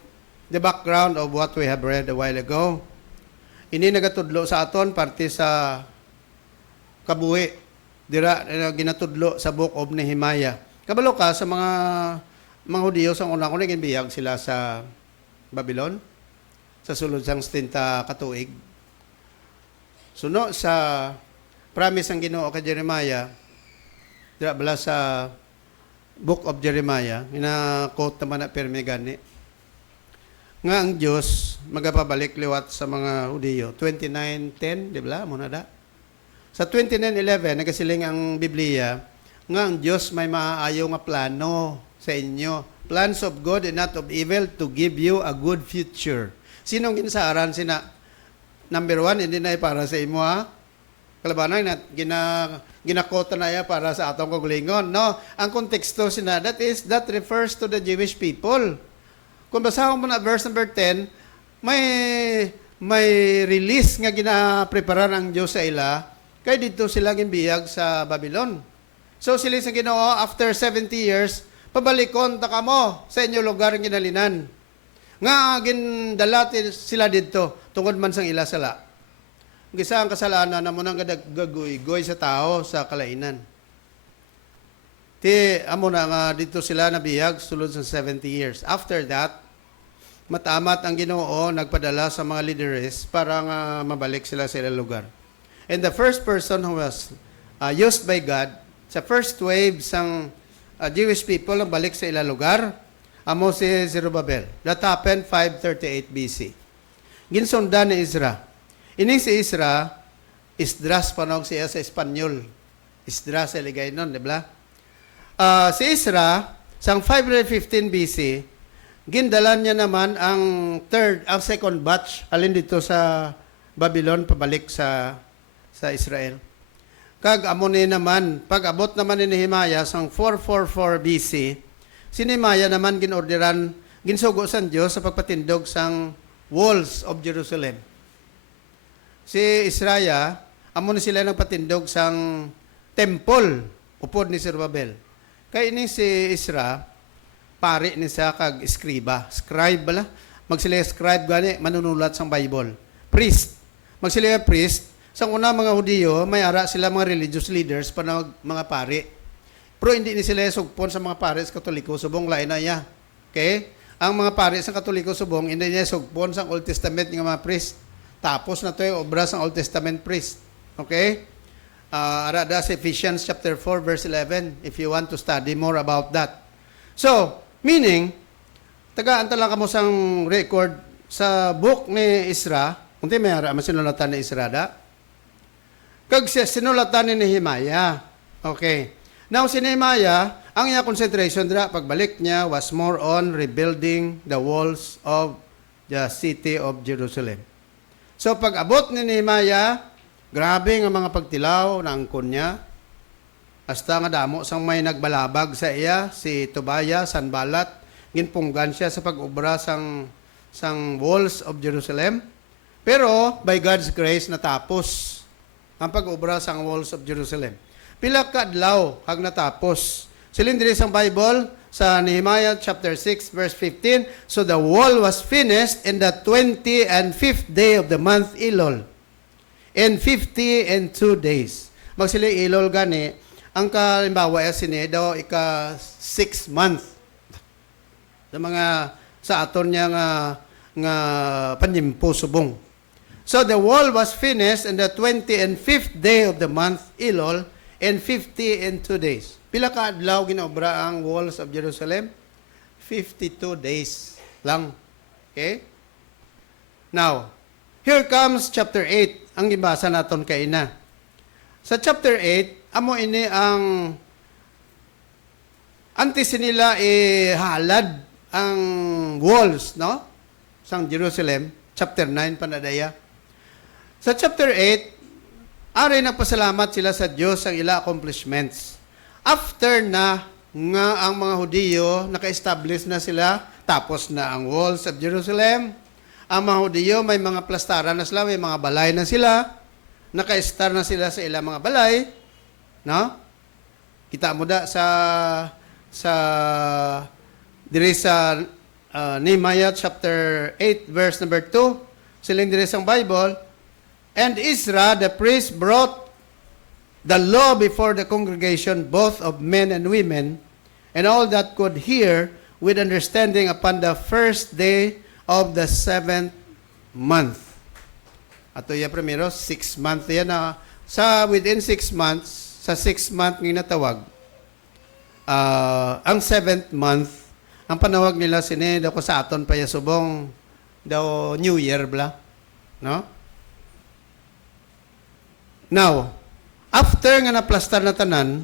the background of what we have read a while ago. Ini nagatudlo sa aton parte sa kabuhi. Dira ginatudlo sa book of Nehemiah. Kabalo ka sa mga Hudiyo sa una-una ginbihag sila sa Babylon. Sa sulod sang 70 katuig. Suno sa promise ang Ginoo kay Jeremiah, dira bala sa book of Jeremiah, ina-quote naman na permi gani, nga ang Diyos magapabalik liwat sa mga Hudiyo. 29:10, di ba? Muna da. Sa 29:11, nagasiling ang Biblia, nga ang Diyos may maaayaw nga plano sa inyo. Plans of good and not of evil to give you a good future. Sinong ginsaaran sina? Number 1, hindi na para sa imo ha. Kalabanan na ginakota na ya para sa atong kagulingon. No, ang konteksto sina that refers to the Jewish people. Kung basahon mo na verse number 10, may release nga ginapreparan ang Diyos sa ila kay dito sila ginbihag sa Babylon. So sila sa Ginoo after 70 years pabalikon ta kamo sa inyo lugar ng ginalinan. Nga gindala sila dito tungod man sang ila sala. Gisa ang kasalanan na mo nang gagoy sa tao sa kalainan. Ti amo na nga dito sila nabihag sulod sa 70 years. After that, matamat ang Ginoo nagpadala sa mga leaders para nga mabalik sila sa ilang lugar. And the first person who was used by God sa first wave sang Jewish people na balik sa ilang lugar, amo si Zerubbabel. That happened 538 BC. Ginsundan ni Ezra. Ining si Ezra, Esdras panog siya sa Espanyol. Esdras sa ligay nun, di ba? Si Ezra, sang 515 BC, gindalan niya naman ang second batch, alin dito sa Babylon, pabalik sa Israel. Kag amo ni naman, pag abot naman ni Nehemiah sang 444 BC, si Nehemiah naman ginorderan, ginsugo sa Diyos sa pagpatindog sang walls of Jerusalem. Si Israel, amo ni sila nagpatindog sang temple, upod ni Zerubbabel. Kaya ini si Isra, pari ni sa kag eskriba. Scribe bala. Magsila scribe gani, manunulat sang Bible. Priest. Magsila priest. Sang una mga Hudiyo, may ara sila mga religious leaders pa na mga pari. Pero hindi ni sila sugpon sa mga pari sa Katoliko, subong lain na iya. Okay? Ang mga pari sa Katoliko subong, hindi niya sugpon sa Old Testament ng mga priest. Tapos na to yung obra sa Old Testament priest. Okay? Arada sa Ephesians chapter 4 verse 11 if you want to study more about that. So, meaning, tagaan lang kamo sang record sa book ni Isra, kunti may ara masinulatan ni Isra da. Kag siya sinulatan ni Nehemiah. Okay. Now si Nehemiah, ang iya concentration dira pagbalik niya was more on rebuilding the walls of the city of Jerusalem. So pag abot ni Nehemiah, grabe nga mga pagtilaw na angkon niya. Hasta nga damo sang may nagbalabag sa iya, si Tobaya, Sanballat, ginpunggan siya sa pag-ubra sang walls of Jerusalem. Pero, by God's grace, natapos ang pag-ubra sang walls of Jerusalem. Pila ka adlaw hag natapos. Silindri sang Bible, sa Nehemiah chapter 6, verse 15, so the wall was finished in the 25th day of the month Elul. In 52 days. Magsila ilol gani, ang kalimbawa ay sinedo, ika 6 month. Sa mga, sa aton niya nga panimpo subong. So the wall was finished in the 25th day of the month Elul in 52 days. Pila ka adlaw ginaobra ang walls of Jerusalem? 52 days lang. Okay? Now, here comes chapter 8. Ang gibasa naton kay ina. Sa chapter 8, amo ini ang antes nila halad ang walls, no? Sang Jerusalem, chapter 9 panadaya. Sa chapter 8, ari nagpasalamat sila sa Dios ang ila accomplishments. After na nga ang mga Hudiyo naka-establish na sila, tapos na ang walls of Jerusalem. Ang mga Hudiyo may mga plastaran na sila, may mga balay na sila, naka-star na sila sa ilang mga balay, no? Kita mo da sa diri sa Nehemiah chapter 8 verse number 2, siling diri sang Bible, and Ezra the priest brought the law before the congregation, both of men and women, and all that could hear with understanding upon the first day of the 7th month. Ato ya primero, 6 month yan na, sa within 6 months, sa 6 month ng natawag, ang 7th month, ang panawag nila sini, daw ko sa aton pa yasubong, daw New Year bla, no? Now, after nga naplastar na tanan,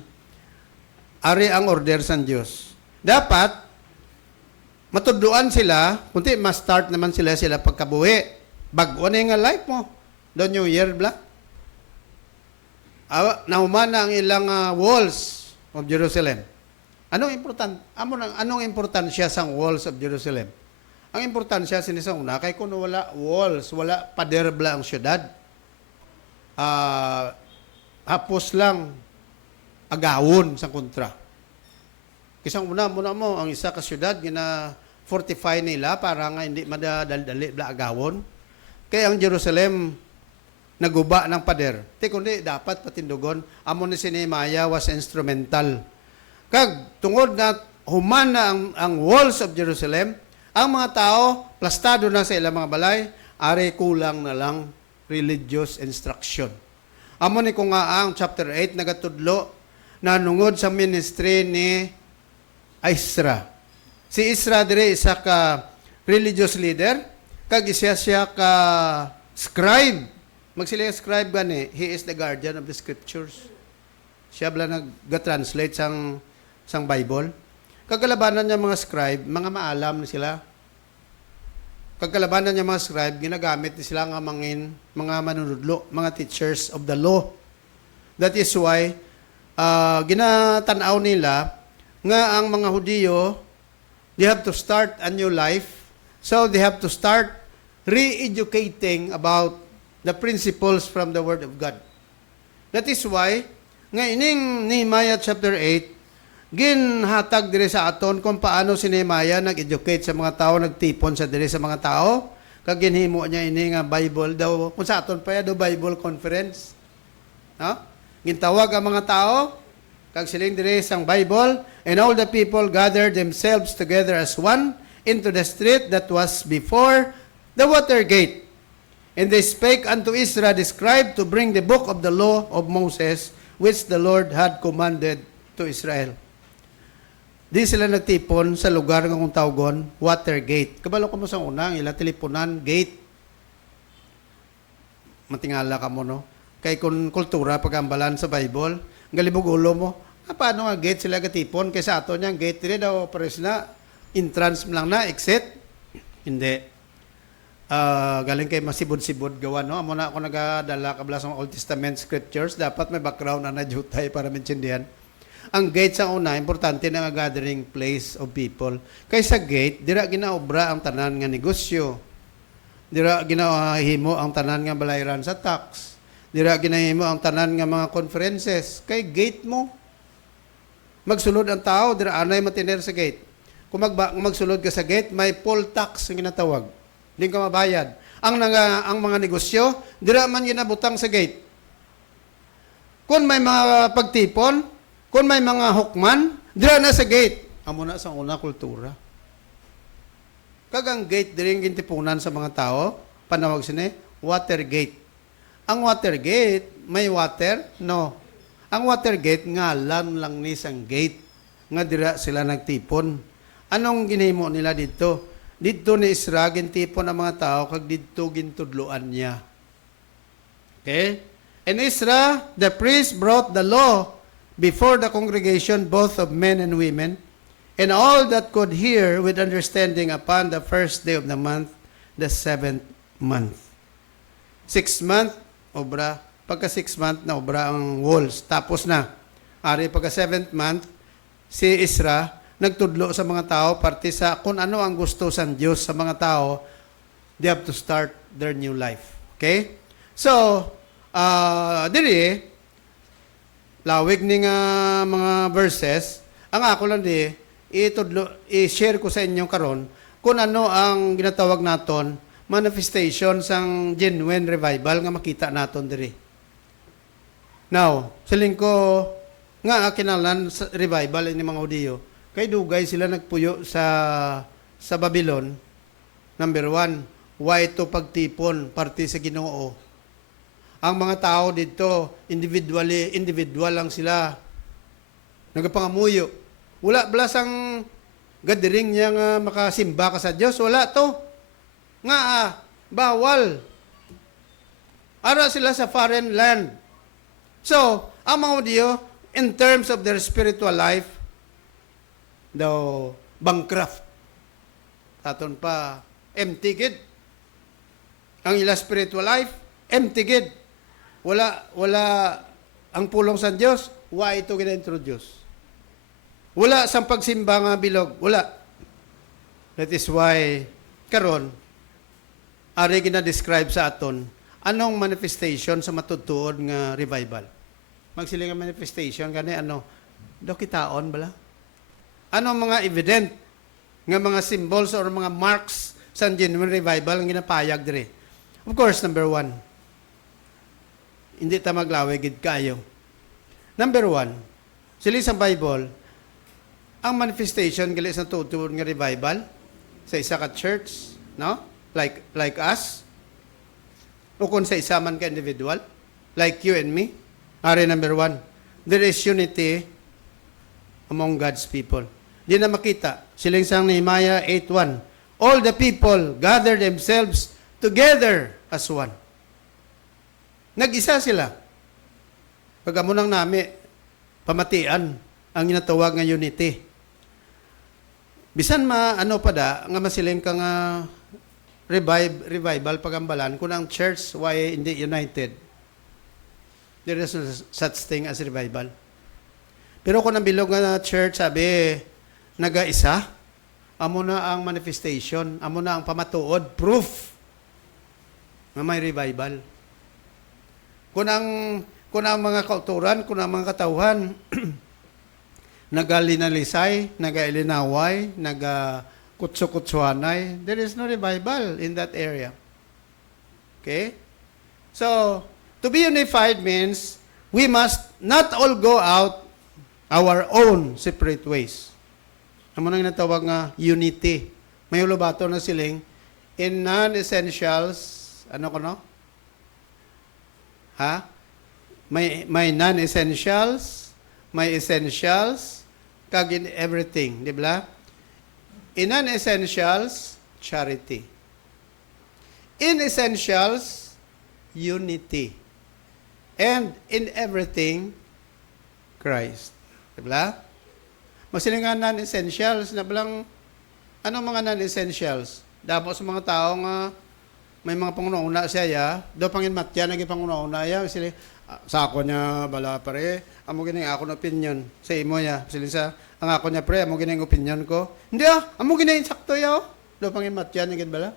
ari ang order sa Diyos. Dapat, matuduan sila, kunti ma-start naman sila pagkabuhi. Bago na yung life mo. The New Year, bla. Nahumana ang ilang walls of Jerusalem. Anong importansya sa walls of Jerusalem? Ang importansya sinisang una, kay kung wala walls, wala pader bla ang syudad. Hapos lang agawon sa kontra. Kisang muna mo, ang isa ka syudad, gina fortify nila para nga hindi madadali agawon. Kaya ang Jerusalem, naguba ng pader. Ti kundi dapat patindugon. Amo ni si Nehemiah was instrumental. Kag tungod na human na ang walls of Jerusalem, ang mga tao, plastado na sa ilang mga balay, are kulang na lang religious instruction. Amo ni ko nga ang chapter 8 nagatudlo na nungod sa ministry ni Isra. Si Isra dire isa ka religious leader, kag siya ka scribe. Magsila scribe gani, he is the guardian of the scriptures. Siya bala nag-translate sang Bible. Kagalabanan niya mga scribe, mga maalam na sila. Kagalabanan niya mga scribe, ginagamit ni sila nga mga manunudlo, mga teachers of the law. That is why, ginatanaw nila nga ang mga Hudiyo, they have to start a new life. So they have to start re-educating about the principles from the Word of God. That is why, nga ining Nehemiah chapter 8, ginhatag dire sa aton kung paano si Nehemiah nag-educate sa mga tao, nagtipon sa dire sa mga tao. Kag ginhimo niya ini nga Bible daw, kung sa aton pa ya do Bible conference. No? Gintawag ang mga tao, kag siling dire sang Bible, and all the people gathered themselves together as one into the street that was before the water gate. And they spake unto Israel the scribe to bring the book of the law of Moses, which the Lord had commanded to Israel. Di sila nagtipon sa lugar nga kung tawgon, water gate. Kabalo ko mo sa unang, ilang teleponan, gate. Matingala ka mo, no? Kay kung kultura, pagambalan sa Bible, galibog ulo mo, paano nga gate sila gatipon? Kaysa ato niyang gate rin daw, pares na, entrance lang na, exit. Hindi. Galing kay masibod-sibod gawa, no? Amo na ako nagadala kabla sa Old Testament scriptures, dapat may background na jutay para maintindihan. Ang gate sa una, importante na nga gathering place of people. Kaysa gate, dira ginaobra ang tanan nga negosyo. Dira ginahimo ang tanan nga balayran sa tax. Dira ginahimo ang tanan nga mga conferences. Kay gate mo. Magsulod ang tao, dira anay matiner sa gate. Kung magsulod ka sa gate, may poll tax ang ginatawag. Hindi ka mabayad. Ang mga negosyo, dira man ginabutang sa gate. Kung may mga pagtipon, kung may mga hukman, dira na sa gate. Amo na sa una kultura. Kagang gate diring gintipunan sa mga tao, panawag sini, water gate. Ang water gate, may water? No. Ang water gate, ngalan lang ni sang gate. Nga dira sila nagtipon. Anong ginhimo nila dito? Dito ni Isra, gintipon ang mga tao, kag dito gintudloan niya. Okay? And Isra, the priest, brought the law before the congregation, both of men and women, and all that could hear with understanding upon the first day of the month, the 7th month. 6th month, obra. Pagka 6th month na obra ang walls. Tapos na. Ari, pagka 7th month, si Isra, nagtudlo sa mga tao, parte sa kung ano ang gusto sa Diyos sa mga tao, they have to start their new life. Okay? So, diri, lawig ni nga mga verses, ang ako lang di, i-share ko sa inyo karon kung ano ang ginatawag naton manifestation sang genuine revival nga makita naton diri. Now, siling ko nga kinalan sa revival ni mga Hudiyo, kay dugay sila nagpuyo sa Babylon. Number 1, why to pagtipon parte sa Ginoo. Ang mga tao dito, individual lang sila. Nagapangamuyo. Wala blasang gathering niya nga makasimba ka sa Diyos. Wala to. Nga, bawal. Ara sila sa foreign land. So, ang mga Hudiyo, in terms of their spiritual life, daw, bankrupt. Taton pa, empty gid. Ang ila spiritual life, empty gid. Wala ang pulong sa Diyos, why ito gina-introduce? Wala sang pagsimba nga bilog, wala. That is why, karon, ari gina-describe sa aton, anong manifestation sa matutuod nga revival? Magsiling nga manifestation, kani ano, do kitaon bala? ano ang mga evident nga mga symbols or mga marks sa genuine revival ang ginapayag dire? Of course, number one, hindi ta maglawe gid kayo. Number one, sila sa Bible, ang manifestation gali sa tutuon nga revival sa isa ka church, no? Like us, o kung sa isa man ka individual, like you and me. Ari number one, there is unity among God's people. Di na makita. Siling sang Nehemiah 8:1. All the people gathered themselves together as one. Nag-isa sila. Pagamunang nami, pamatian ang ginatawag nga unity. Bisan ano pa da, nga masiling ka nga revival pagambalan, kung ang church why hindi united. There is no such thing as revival. Pero kung ang bilog nga church, sabi, naga-isa, amo na ang manifestation, amo na ang pamatuod, proof na may revival. Kung ang mga kauturan, kung ang mga katauhan, nagalinalisay, nagailinaway, nagakutso-kutsuanay, there is no revival in that area. Okay? So, to be unified means we must not all go out our own separate ways. Amo nang natawag nga unity. May ulubato na siling in non-essentials, ano ko no? Ha? May non-essentials, may essentials, kag in everything, di ba? In non-essentials, charity. In essentials, unity. And in everything, Christ. Diba? Masilingan non-essentials na bilang, ano mga non-essentials? Dapat sa mga tao nga may mga pangunauna siya ya, do pangin matya naging pangunauna ya, sila sa ako niya bala pare, amo gining ako na opinion sa imo ya, sila sa ang ako niya pre, amo gining opinion ko. Hindi amo gining sakto ya, do pangin matya naging bala.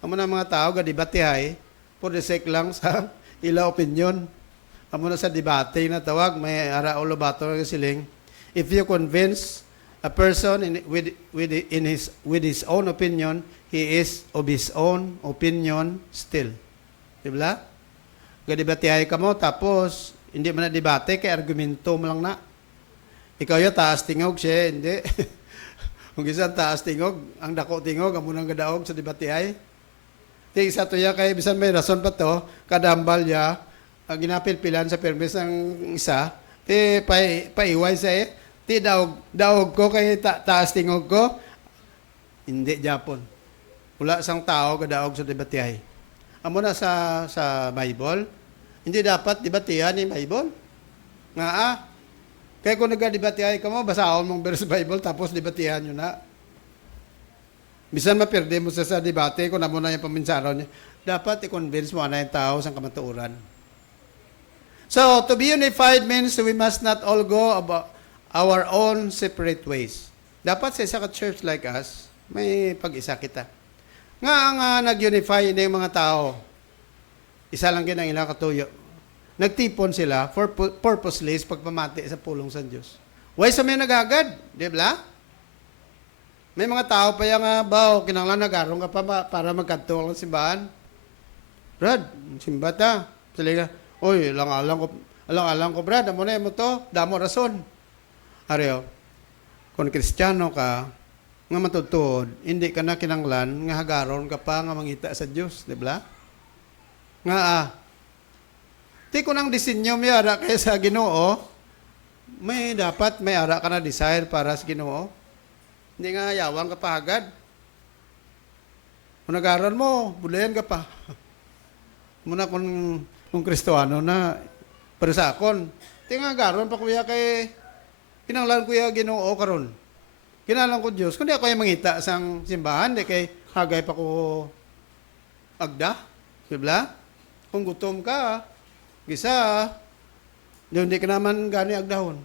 Amo na mga tao ga debate hay, for the sake lang sa ila opinion. Amo na sa debate na tawag, may ara ulo bato nga siling. If you convince a person with his own opinion, he is of his own opinion still. Diba? Gadibatihay ka mo, tapos hindi mo na debate, kay argumento mo lang na. Ikaw yung taas tingog siya, hindi. Kung isang taas tingog, ang dako tingog, ang munang gadaog sa debatihay. Ting isa to ya, kay bisan may rason pa to, kadambal ya, ginapilpilan sa permis ng isa, paiway sa ti daog ko kay taas tingog ko, hindi Japon. Wala sang tao kadaog sa debatihay. Amo na sa Bible, hindi dapat debatihan ni Bible. Nga kaya kung nagdebatihay ka mo, basahon mong verse Bible tapos debatihan nyo na. Bisan maperde mo sa debate kung amo na yung paminsaron niya. Dapat i-convince mo na yung tao sa kamatuuran. So, to be unified means we must not all go about our own separate ways. Dapat sa isa ka church like us, may pag-isa kita. Nga ang nag-unify na yung mga tao, isa lang din ang ilang katuyo. Nagtipon sila for purposeless pagpamati sa pulong sa Diyos. Why sa may nagagad? Di ba? May mga tao pa yung baw, kinanglan nagarong ka pa para magkanto ang simbahan. Brad, simba ta. Saliga, oy, alang ko, Brad, amo na mo to, damo rason. Areo, kung Kristiyano ka, nga matutod, hindi ka na kinanglan, nga hagaron ka pa nga mangita sa Diyos, di ba? Nga ti ko nang disenyo may ara kaya sa Ginoo, may dapat may ara ka na desire para sa Ginoo. Hindi nga yawang ka pa agad. Kung nagaron mo, bulayan ka pa. Muna kung Kristiyano na, para sa akon, ti nga garon pa kuya kay kinanglan ko yung Ginoo karon. Kinalang ko Diyos. Kundi ako yung mangita sang simbahan, di kay hagay pa ko agda. Diba? Kung gutom ka, gisa, hindi ka naman gani agdahon.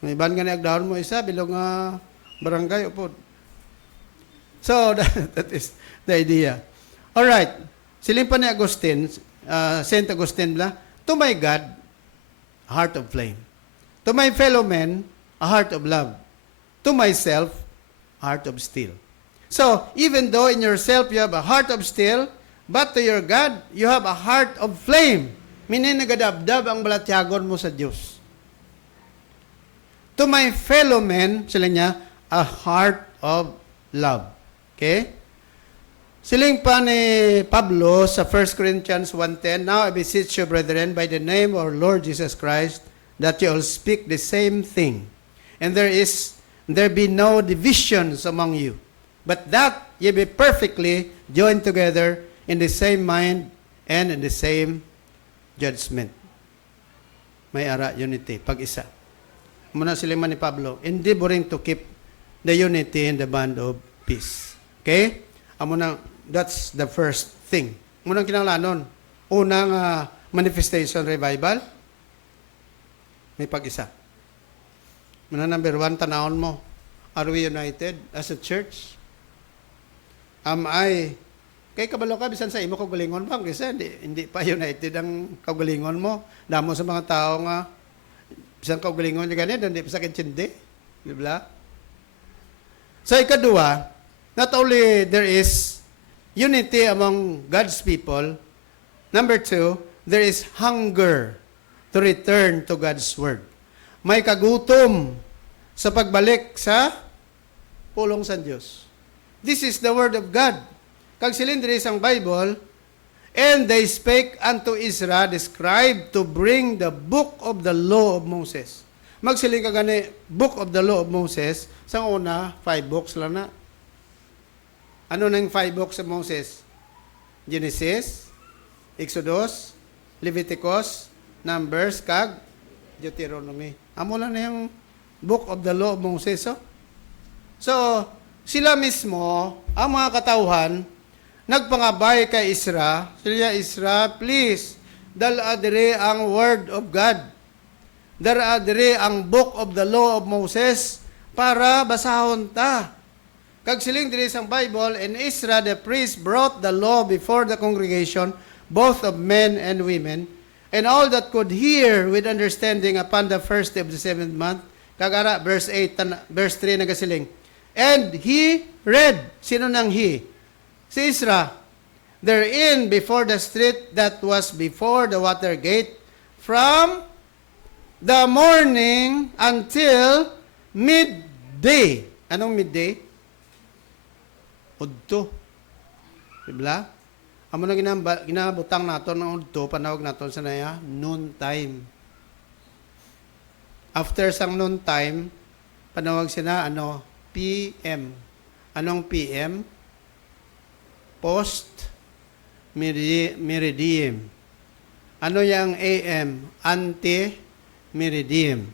May iban gani agdahon mo isa, bilog nga barangay upod. So, that is the idea. Alright. Siling pa ni Agustin, Saint Augustine bla, to my God, heart of flame. To my fellow men, a heart of love. To myself, heart of steel. So, even though in yourself you have a heart of steel, but to your God, you have a heart of flame. Meaning nagadabdab ang balatyagon mo sa Diyos. To my fellow men, sila niya, a heart of love. Okay? Siling pa ni Pablo sa 1 Corinthians 1:10, Now I beseech you, brethren, by the name of our Lord Jesus Christ, that you all speak the same thing, and there be no divisions among you, but that ye be perfectly joined together in the same mind and in the same judgment. May ara unity, pag-isa. Muna siling man ni Pablo, endeavoring to keep the unity in the band of peace. Okay? That's the first thing. Munang kinahanglanon. Unang manifestation revival, may pag-isa. Muna number 1, tanawon mo. Are we united as a church? Am I, kay kabalo ka, bisan sa imo kaugalingon ba? Kasi hindi pa united ang kaugalingon mo. Damo sa mga tao nga, bisan kaugalingon niya ganyan, hindi pa sa kitsindi. Diba? So, ikadua, not only there is unity among God's people, number 2, there is hunger to return to God's Word. May kagutom sa pagbalik sa pulong sa Diyos. This is the Word of God. Kag silindri isang Bible, and they spake unto Ezra, the scribe, to bring the book of the law of Moses. Magsiling ka gani, book of the law of Moses, sa una, 5 books lang na. Ano na yung 5 books of Moses? Genesis, Exodus, Leviticus, Numbers, kag Deuteronomy. Amo lang na yung book of the law of Moses. Oh? So, sila mismo, ang mga katauhan, nagpangabay kay Isra. Sila, Isra, please, dala dire ang word of God. Dala dire ang book of the law of Moses para basahon ta. Kag siling diri sang Bible, and Isra the priest brought the law before the congregation, both of men and women, and all that could hear with understanding upon the first day of the 7th month. Kagara, verse 3 nagasiling. And he read, sino nang he? Si Isra, therein before the street that was before the water gate, from the morning until midday. Anong midday? Udto. Diba? Amo na ginabutang nato ng udto, panawag nato sa naya, noon time. After sang noon time, panawag sina, PM. Anong PM? Post meridium. Ano yung AM? Ante-meridium.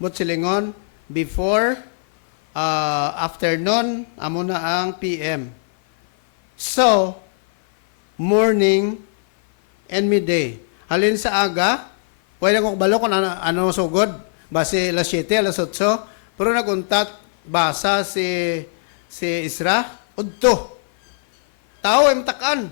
But silingon, before, afternoon, amo na ang PM. So, morning and midday. Halin sa aga, pwede kong balo kung ano sugod. Base alas 7, alas 8. Pero naguntat, basa si Isra, udto. Tao ay matakan.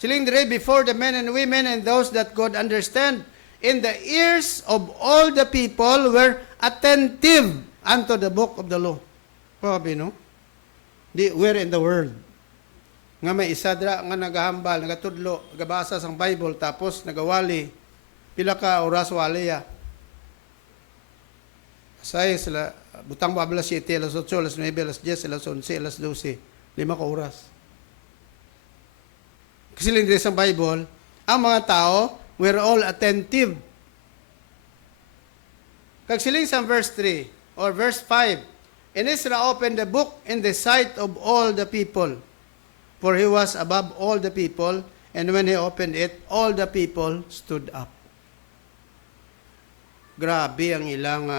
Siling dire before the men and women and those that could understand, in the ears of all the people were attentive unto the book of the law. Grabe, no? Where in the world? Nga may isa dra nga nagahambal, nagatudlo, nagabasa sang Bible, tapos nagawali, pila ka oras wali ya. Asay sila, butang ba alas 7, alas 8, alas 9, alas 10, alas 11, alas 12, 5 ka oras. Kasi lindri sa Bible, ang mga tao were all attentive. Kagsiling sa verse 3 or verse 5, and Ezra opened the book in the sight of all the people, for he was above all the people, and when he opened it, all the people stood up. Grabe ang ilang,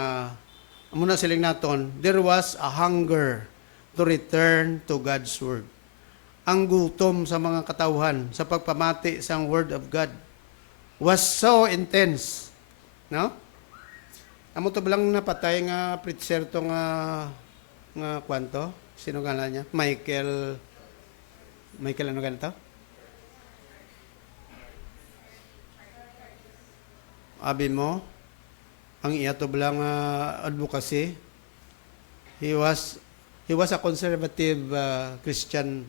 muna siling naton, there was a hunger to return to God's Word. Ang gutom sa mga katauhan sa pagpamati sa Word of God was so intense. No? Amo to lang napatay nga preacher to nga kwanto? Sino nga niya? Michael ano ganito? Abi mo? ang iya to bilang advocacy. He was a conservative Christian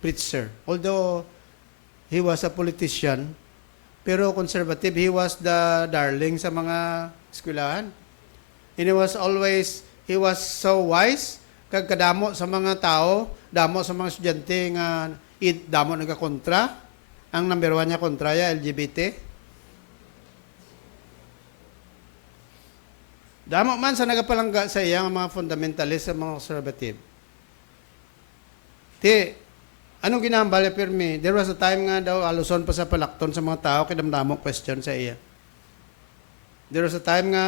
preacher. Although he was a politician, pero conservative, he was the darling sa mga eskwelahan. And he was so wise, kag kadamo sa mga tao, damo sa mga estudyante nga damo nagakontra. Ang number 1 niya kontra ya LGBT. Damo man sa nagapalangga sa iya ang mga fundamentalist sa mga conservative. Anong ginahambal pirmi? There was a time nga daw aluson pa sa palakton sa mga tao kidamdamo question sa iya. There was a time nga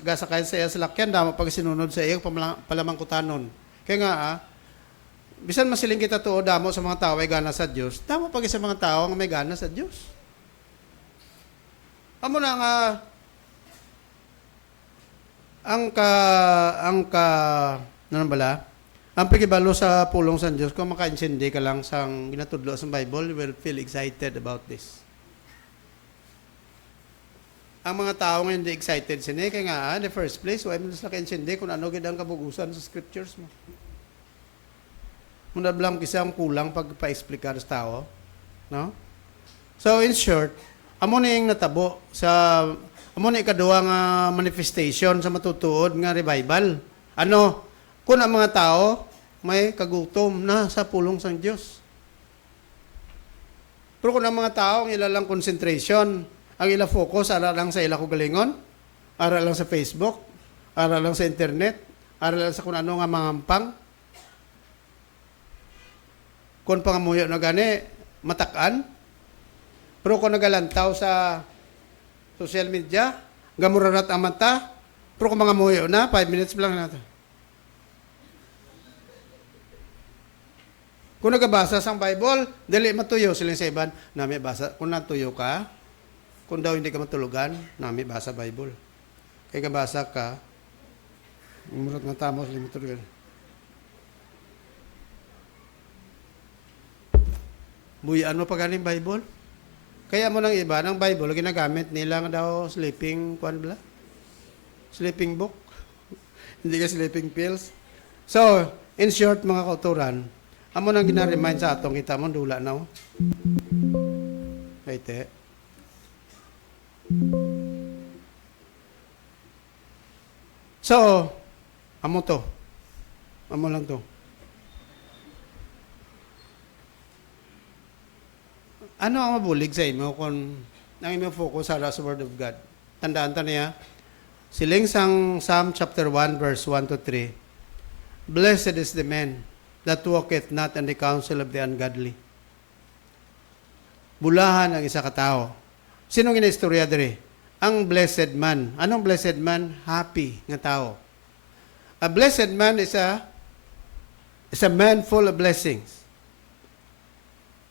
gasakay sa iya sa lakyan damo pag sinunod sa iya palamangkutanon. Kaya nga bisan masiling kita tuo damo sa mga tao ay gana sa Dios. Damo pag sa mga tao nga may gana sa Dios. Amo na nga ang pagibalo sa pulong sa Diyos, kung maka-insindi ka lang sa ginatudlo sa Bible, you will feel excited about this. Ang mga tao ngayon hindi excited sini, kaya nga, in the first place, why mo sila ka-insindi kung ano gid ang kabugusan sa scriptures mo. Muna blang kisa ang kulang pagpa-explicar sa tao. No? So, in short, amo na yung natabo sa amo na ikaduha nga manifestation sa matutuod nga revival. Ano? Kung ang mga tao may kagutom na sa pulong sang Diyos. Pero kung ang mga tao ang ilalang concentration, ang ila focus, ara lang sa ila kugalingon, ara lang sa Facebook, ara lang sa internet, ara lang sa kung ano nga mangampang, kung pangamuyo na gani, matakan, pero kung nagalantaw sa social media, gamurarat ang mata, pero kung mga muyo na, 5 minutes lang natin. Kung nagabasa sa Bible, dali matuyo silang sa iban, nami basa. Kung natuyo ka, kung daw hindi ka matulugan, nami basa Bible. Kaya kabasa ka, umurat nga tamo silang matulugan. Buyaan mo pa galing Bible? Kaya mo ng iba, ng Bible, ginagamit nila daw sleeping book. Hindi ka sleeping pills. So, in short, mga kauturan, amo nang gina-remind sa atong kita mo, dula na. Kaite. So, amo to. Amo lang to. Ano ang mabulig sa imo kung ang imo focus sa Word of God? Tandaan ta niya. Siling sang Psalm chapter 1 verse 1 to 3. Blessed is the man that walketh not in the counsel of the ungodly. Bulahan ang isa ka tao. Sinong ginaistorya diri? Ang blessed man. Anong blessed man? Happy nga tao. A blessed man is a man full of blessings.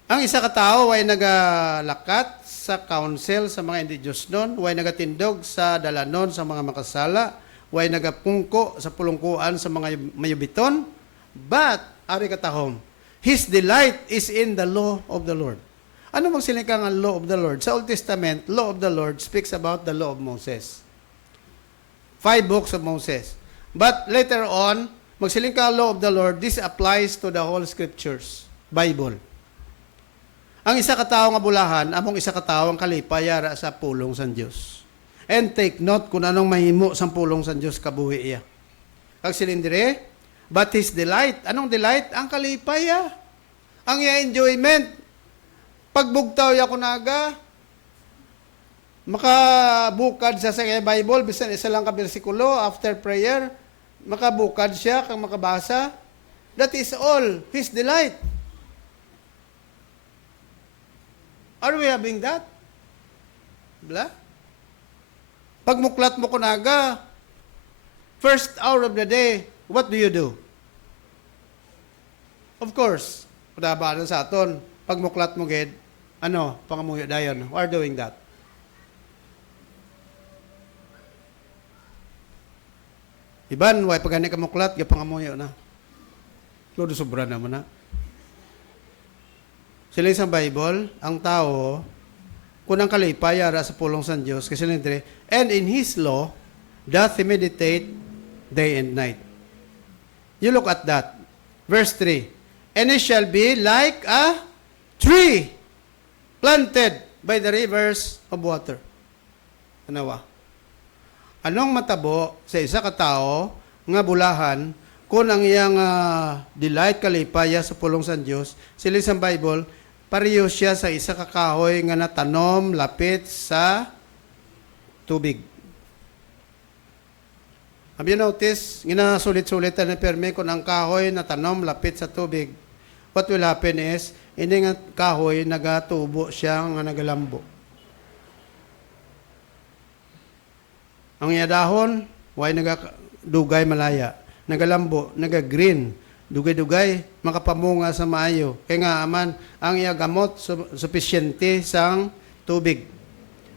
Ang isa ka tao ay nagalakat sa council sa mga hindi Diyos nun, way nagatindog sa dalanon sa mga makasala, way nagapungko sa pulungkuan sa mga mayubiton, but, ari katahom, his delight is in the law of the Lord. Ano bang sinikang ang law of the Lord? Sa Old Testament, law of the Lord speaks about the law of Moses. 5 books of Moses. But later on, magsiling ka ang law of the Lord, this applies to the whole scriptures, Bible. Ang isa ka tao nga bulahan, among isa ka tao ang kalipayara sa pulong sa Diyos. And take note kung anong mahimo sa pulong sa Diyos kabuhi iya. Kag silindire, but his delight, anong delight? Ang kalipaya. Ang enjoyment. Pagbugtaw ya kunaga, makabukad siya sa Bible, bisan isa lang ka bersikulo after prayer, makabukad siya kang makabasa. That is all his delight. Are we having that? Bla? Pagmuklat mo kunaga, first hour of the day, what do you do? Of course, kudabanan sa aton, pagmuklat mo gid, pangamuyo dayon, we are doing that. Iban, way pagani ka muklat, pangamuyo na. Lodo sobra naman na. Sila sa Bible, ang tao, kung ang kalipay, ara sa pulong sa Diyos, kasi nandre, and in His law, doth he meditate day and night. You look at that. Verse 3. And it shall be like a tree planted by the rivers of water. Anawa? Anong matabo sa isa ka tao nga bulahan kung ang iyang delight kalipaya sa pulong sa Dios? Sila sa Bible, pareho siya sa isa ka kahoy nga natanom lapit sa tubig. Have you notice, ginasulit-sulitan na perme kung ang kahoy natanom lapit sa tubig, what will happen is, hindi nga kahoy nagatubo siya nga nagalambo. Ang iya dahon, way nagadugay malaya. Nagalambo, nagagreen. Dugay-dugay, makapamunga sa maayo. Kaya nga aman, ang iya gamot sufisyente sang tubig.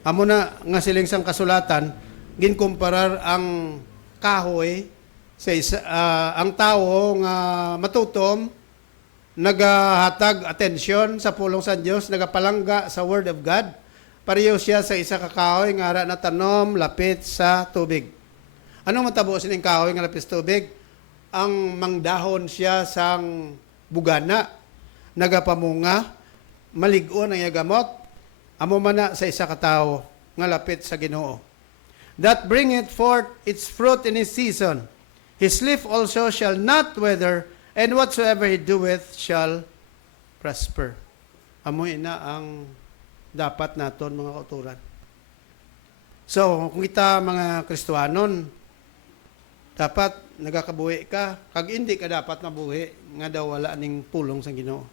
Amo na nga siling sang kasulatan, ginkumparar ang kahoy sa isa, ang tao nga matutom, nagahatag atensyon sa pulong sa Dios, nagapalangga sa Word of God. Pareho siya sa isa ka kahoy nga ara na tanom lapit sa tubig. Anong matabo sining kahoy nga lapit sa tubig? Ang mangdahon siya sang bugana, nagapamunga, maligon ang yagamot, amo man na sa isa ka tao nga lapit sa Ginoo. That bringeth forth its fruit in its season. His leaf also shall not wither, and whatsoever he doeth shall prosper. Amoy na ang dapat naton mga kauturan. So, kung kita mga Kristiyanon, dapat nagakabuhi ka, kag hindi ka dapat mabuhi, nga daw wala ning pulong sa Ginoo.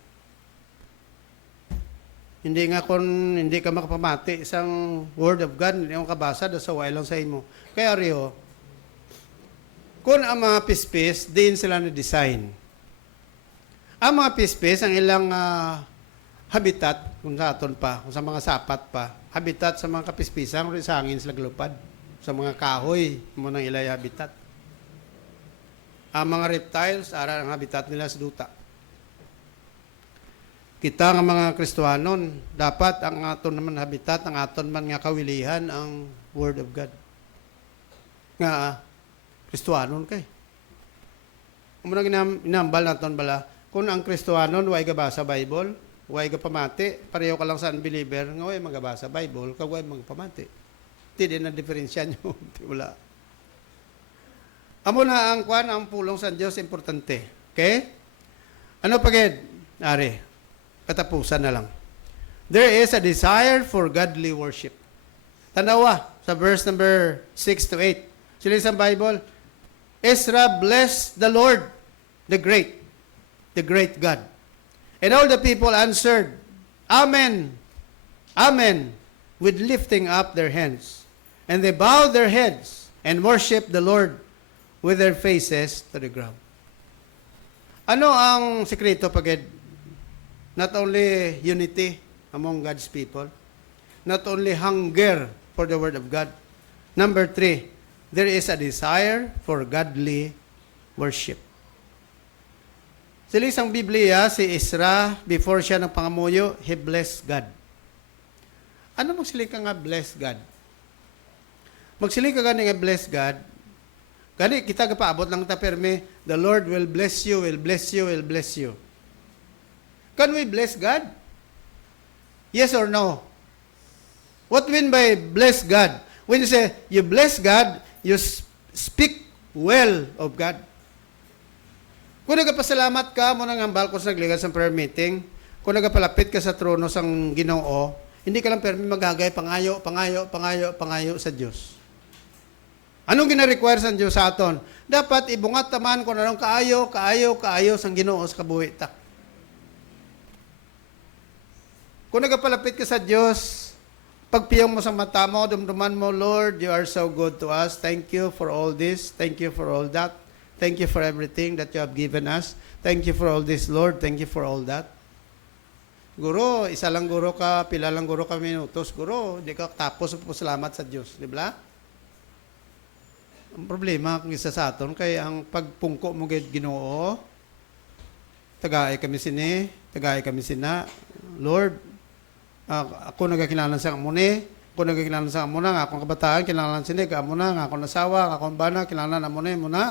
Hindi nga kung hindi ka makapamati isang word of God, hindi mo kabasa, daw sa lang sa imo. Kaya riyo, kung ang mga pispis, din sila na-design. Ang mga pispis, ang ilang habitat, kung sa aton pa, kung sa mga sapat pa, habitat sa mga kapispisang, sa hangin sila glupad, sa mga kahoy, mo nang ilay habitat. Ang mga reptiles, ara ang habitat nila sa duta. Kita nga mga Kristiyanon, dapat ang aton naman habitat, ang aton man nga kawilihan, ang Word of God. Nga, Kristiyanon kay. Kung muna ginambal naton bala, kung ang Kristiyanon, way ka basa Bible, way ka pamati, pareho ka lang sa unbeliever, nga way magabasa Bible, kag way magpamati. Hindi na diferensya nyo. Wala. Amo na ang kwan, ang pulong sa Diyos, importante. Okay? Ano pagid? Ari, katapusan na lang. There is a desire for godly worship. Tanawa, sa verse number 6 to 8. Sila sa Bible, Ezra blessed the Lord, the great God. And all the people answered, Amen, Amen, with lifting up their hands. And they bowed their heads and worshiped the Lord with their faces to the ground. Ano ang sekreto pagid? Not only unity among God's people, not only hunger for the Word of God. Number 3, there is a desire for godly worship. Sa isang Biblia, si Ezra, before siya ng pangamuyo, he blessed God. Ano magsiling ka nga bless God? Magsiling ka nga bless God, gani kita kapaabot lang ta perme, the Lord will bless you, will bless you, will bless you. Can we bless God? Yes or no? What mean by bless God? When you say you bless God, you speak well of God. Kung nagapasalamat ka mo nang ambal kung sa nagligas ng prayer meeting, kung nagapalapit ka sa trono sang Ginoo, hindi ka lang perme magagay pangayo sa Dios. Anong gina-require sa Diyos sa aton? Dapat ibungat taman kung anong kaayo sang Ginoo sa kabuhi ta. Kung nagapalapit ka sa Diyos, pagpiyong mo sa mata mo, dumduman mo, Lord, you are so good to us. Thank you for all this. Thank you for all that. Thank you for everything that you have given us. Thank you for all this, Lord. Thank you for all that. Guro, isa lang guro ka, pila lang guro ka minutos. Guro, di ka tapos salamat sa Diyos. Di ba? Ang problema kung isa sa aton, kay ang pagpungko mo gayud Ginoo, tagaay kami sini, tagaay kami sina, Lord, ako nagakilala sa amune, Kung nagkilala sa amo na, nga akong kabataan, kinahanglan sinig, amo na, nga akong nasawa, nga akong bana, kinahanglan amo na, muna.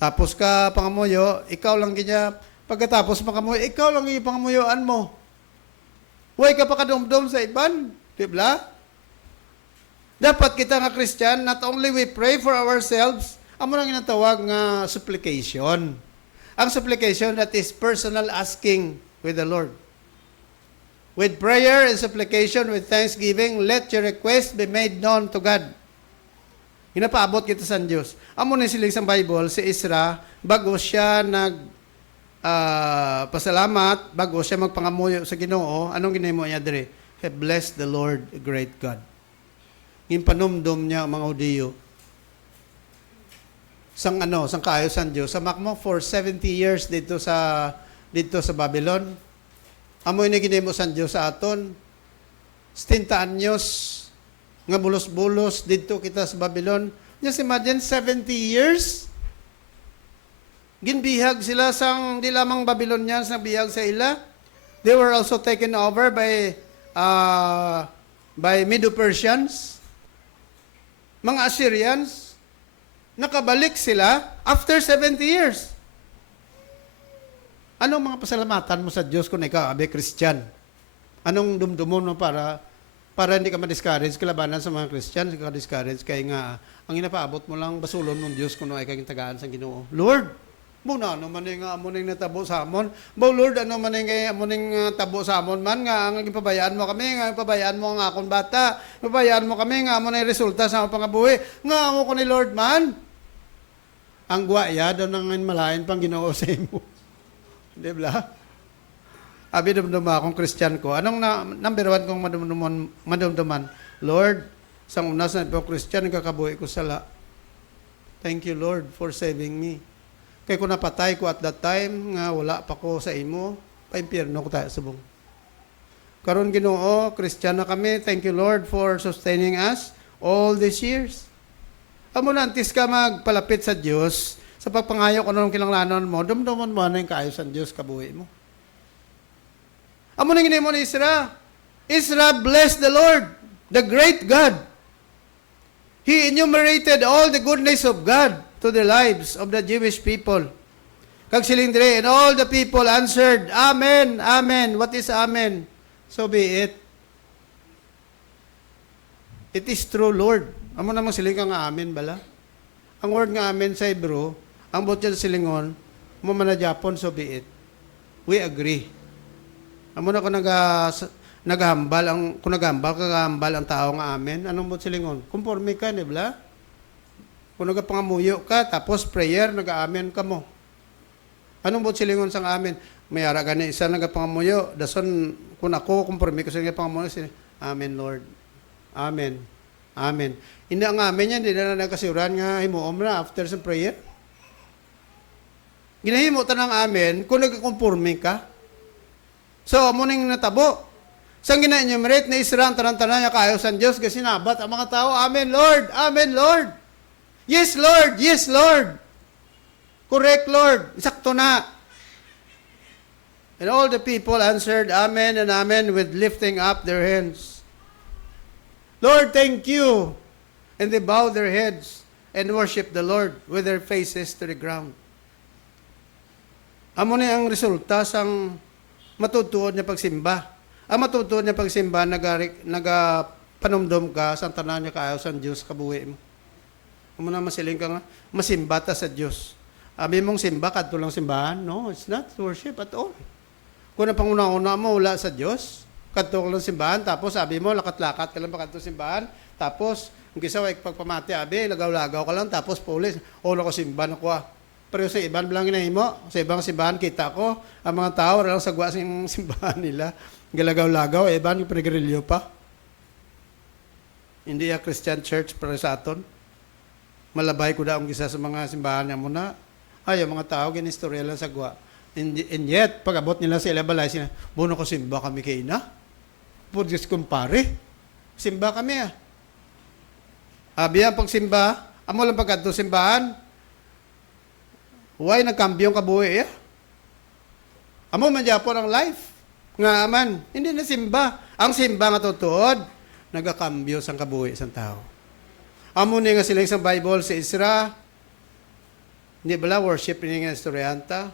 Tapos ka pangamuyo, ikaw lang ganyan. Pagkatapos pangamuyo, ikaw lang yung pangamuyuan mo. Huwag ka pa kadumdum sa iban. Diba? Dapat kita nga Christian, not only we pray for ourselves, amo nang ginatawag nga supplication. Ang supplication, that is personal asking with the Lord. With prayer and supplication, with thanksgiving, let your request be made known to God. Ginapaabot kita sa Diyos. Amo na siling sa Bible, si Isra, bago siya pasalamat, bago siya magpangamuyo sa Ginoo, anong ginimo niya dire? He blessed the Lord, a great God. Ginpanumdum niya ang mga Hudiyo. Sang kaayo sa Diyos. Sa makmo for 70 years dito sa Babylon. Amo ini ginimo sa Diyos sa aton. 70 anyos nga bulos-bulos dito kita sa Babylon. Just imagine 70 years. Ginbihag sila sang di lamang Babylonians na bihag sa ila. They were also taken over by Medo-Persians. Mga Assyrians. Nakabalik sila after 70 years. Anong mga pasalamatan mo sa Diyos kung ikaw abe Christian? Anong dumdumon mo para hindi ka ma-discourage kalabanan sa mga Christian, ka discourage kay nga ang inapaabot mo lang basulon ng Diyos kuno ay kaging tagaan sa Ginoo. Lord, muna ano man nga amo ning natabo sa amon. Bo Lord, ano man nga amo ning tabo sa amon man nga ang ipabayaan mo kami, nga ipabayaan mo ang akon bata. Ipabayaan mo kami nga amo ning resulta sa among pangabuhi. Nga amo ko ni Lord man. Ang guwaya daw nang malain pang Ginoo sa imo. Di ba? Abi dumduma akong Christian ko. Anong number one kong madumduman? Lord, sa una sa po Christian, kakabuhi ko sala. Thank you, Lord, for saving me. Kaya kung napatay ko at that time, nga wala pa ko sa imo, pa-impyerno ko tayo subong. Karon Ginoo, Christian na kami. Thank you, Lord, for sustaining us all these years. Amo na, antis ka magpalapit sa Diyos, sa pagpangayo ko nung kinanglanon mo, dumduman mo na yung kaayos sa Diyos, kabuhi mo. Amo na ginimo ni Isra. Isra blessed the Lord, the great God. He enumerated all the goodness of God to the lives of the Jewish people. Kag siling dire, and all the people answered, Amen, Amen. What is Amen? So be it. It is true, Lord. Amo namang siling ka nga Amen bala. Ang word nga Amen sa Hebrew, ang butyan silingon, mo man na Japon, so be it. We agree. Amo na kung naghambal kagahambal ang tao nga amen. Anong bot silingon? Conforme ka, di ba? Kung nagapangamuyo ka, tapos prayer, nag-amen ka mo. Anong bot silingon sang amen? Mayara gani isa nagapangamuyo, dason kung ako conforme ko sa nagapangamuyo, amen Lord. Amen. Amen. Hindi ang amen yan, hindi na nagkasiuran nga himuom na after sa prayer. Ginahimo tanang amen kung nagkakonforme ka. So, muning natabo. Sang gina-enumerate na Isra ang tanan-tanan niya kaayo sa Diyos kasi nabat ang mga tao, Amen, Lord! Amen, Lord! Yes, Lord! Yes, Lord! Correct, Lord! Sakto na. And all the people answered, Amen and Amen, with lifting up their hands. Lord, thank you! And they bowed their heads and worshiped the Lord with their faces to the ground. Amo na ang resulta sang matutuod niya pagsimba. Ang matutuod niya pagsimba, nagapanumdum ka, sa tanan niya kaayaw sa Diyos, kabuhi mo. Kung mo na masiling ka nga, masimba ta sa Diyos. Abi mong simba, kadto lang simbahan? No, it's not worship at all. Kung na panguna-una mo, wala sa Diyos, kadto lang simbahan, tapos abi mo, lakat-lakat ka lang pa kadto simbahan, tapos, kung kisa wak pagpamati, abi, lagaw-lagaw ka lang, tapos pulis, na ko simba na ko. Pero sa iban lang ginahimo, sa ibang simbahan kita ko, ang mga tao lang sagwa sa simbahan nila, galagaw-lagaw, iban yung pregrilyo pa. Hindi a Christian church para sa aton. Malabay ko daong gisa sa mga simbahan niya muna. Ay, ang mga tao, ginistorya lang sagwa. And yet, pag abot nila sa ilabalay, sila, buno ko simba kami kay ina. Pudis kumpare. Simba kami ah. Abi ang pagsimba, amo lang pagkadto simbahan, why nagkambyong kabuhi ya? Amo man Japon ang life. Nga man, hindi na simba. Ang simba nga tutuod, nagakambyo sang kabuhi sang tao. Amo ni nga sila sa Bible sa Isra, hindi bala worship ni nga istoryanta.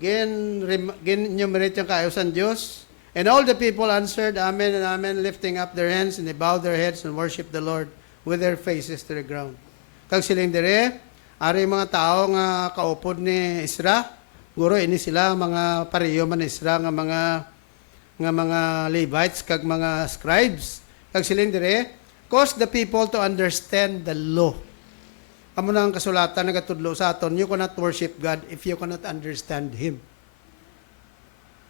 Gin enumerate yung kaayos ang Diyos. And all the people answered, Amen and Amen, lifting up their hands, and they bowed their heads and worshiped the Lord with their faces to the ground. Kag siling dire, ari mga tao nga kaupod ni Isra, guro ini sila mga pariyo man ni Isra nga mga Levites kag mga scribes. Kag siling dire, cause the people to understand the law. Amo na ang kasulatan nga tudlo sa aton, you cannot worship God if you cannot understand Him.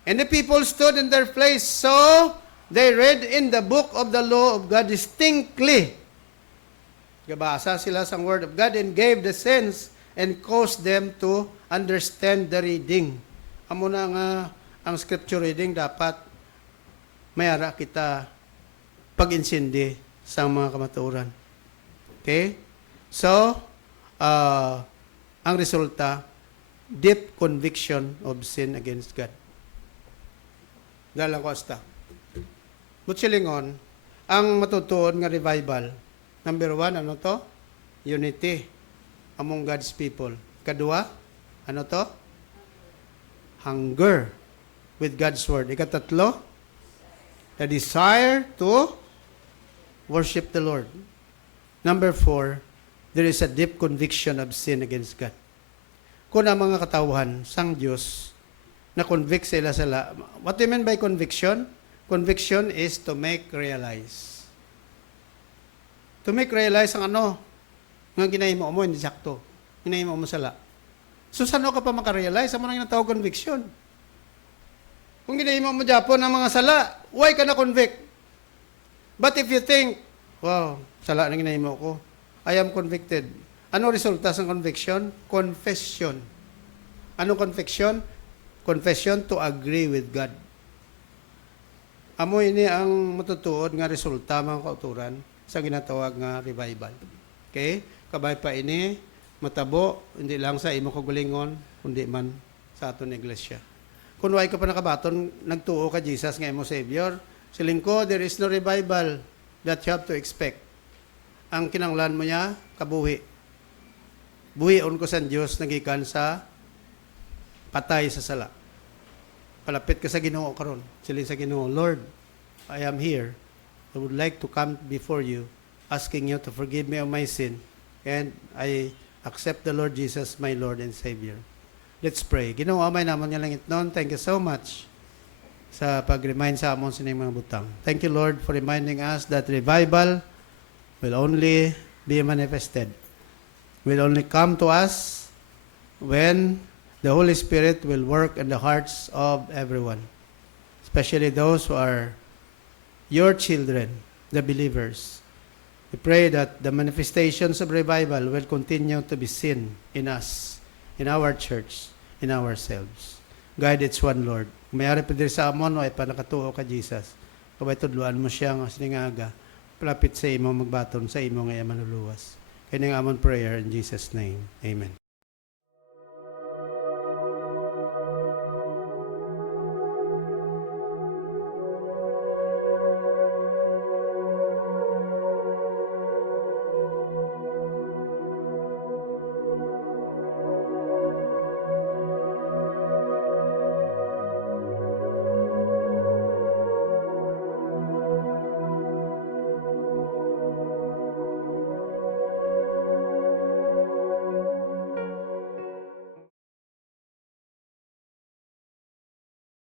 And the people stood in their place, so they read in the book of the law of God distinctly. Gabasa sila sa word of God and gave the sense and caused them to understand the reading. Amo na nga ang scripture reading dapat mayara kita pag-insindi sa mga kamaturan. Okay? So, ang resulta, deep conviction of sin against God. Dalang kosta. Butsilingon, ang matutuon nga revival, number 1, ano to? Unity among God's people. Kadua, ano to? Hunger with God's word. Ikatatlo, the desire to worship the Lord. Number 4, there is a deep conviction of sin against God. Kung ang mga katawhan sang Diyos na convict sila sila. What do you mean by conviction? Conviction is to make realize. To make realize ang ano nga ginahimo mo hindi sakto. Ginahimo mo sala. So saan ka pa makarealize? Amo nang tinatawag conviction. Kung ginahimo mo Japon ang mga sala, why ka na convict? But if you think, wow, sala na ginahimo ko, I am convicted. Ano resulta sa conviction? Confession. Anong confession? Confession to agree with God. Amo ini ang matutuod nga resulta mga kauturan sa ginatawag nga revival. Okay? Kabay pa ini matabo hindi lang sa imo kagalingon kundi man sa aton iglesia. Kung way ka pa nakabaton nagtuo ka Jesus nga imo Savior, siling ko there is no revival that you have to expect. Ang kinanglan mo niya kabuhi. Buhion ko sa Dios nagikan sa patay sa sala. Palapit ka sa Ginoo karon. Siling sa Ginoo, Lord, I am here. I would like to come before you, asking you to forgive me of my sin, and I accept the Lord Jesus, my Lord and Savior. Let's pray. Ginoo, amay namon nga langit noon. Thank you so much sa pag-remind sa amon sa mga butang. Thank you, Lord, for reminding us that revival will only be manifested. Will only come to us when the Holy Spirit will work in the hearts of everyone, especially those who are your children, the believers. We pray that the manifestations of revival will continue to be seen in us, in our church, in ourselves. God, it's one Lord. Mayari pa diri sa amon, ay panakatuo ka, Jesus. Kabay tudluan mo siya nga siningaga, palapit sa imo magbaton, sa imo nga manuluwas. Kaya nga amon prayer in Jesus' name. Amen.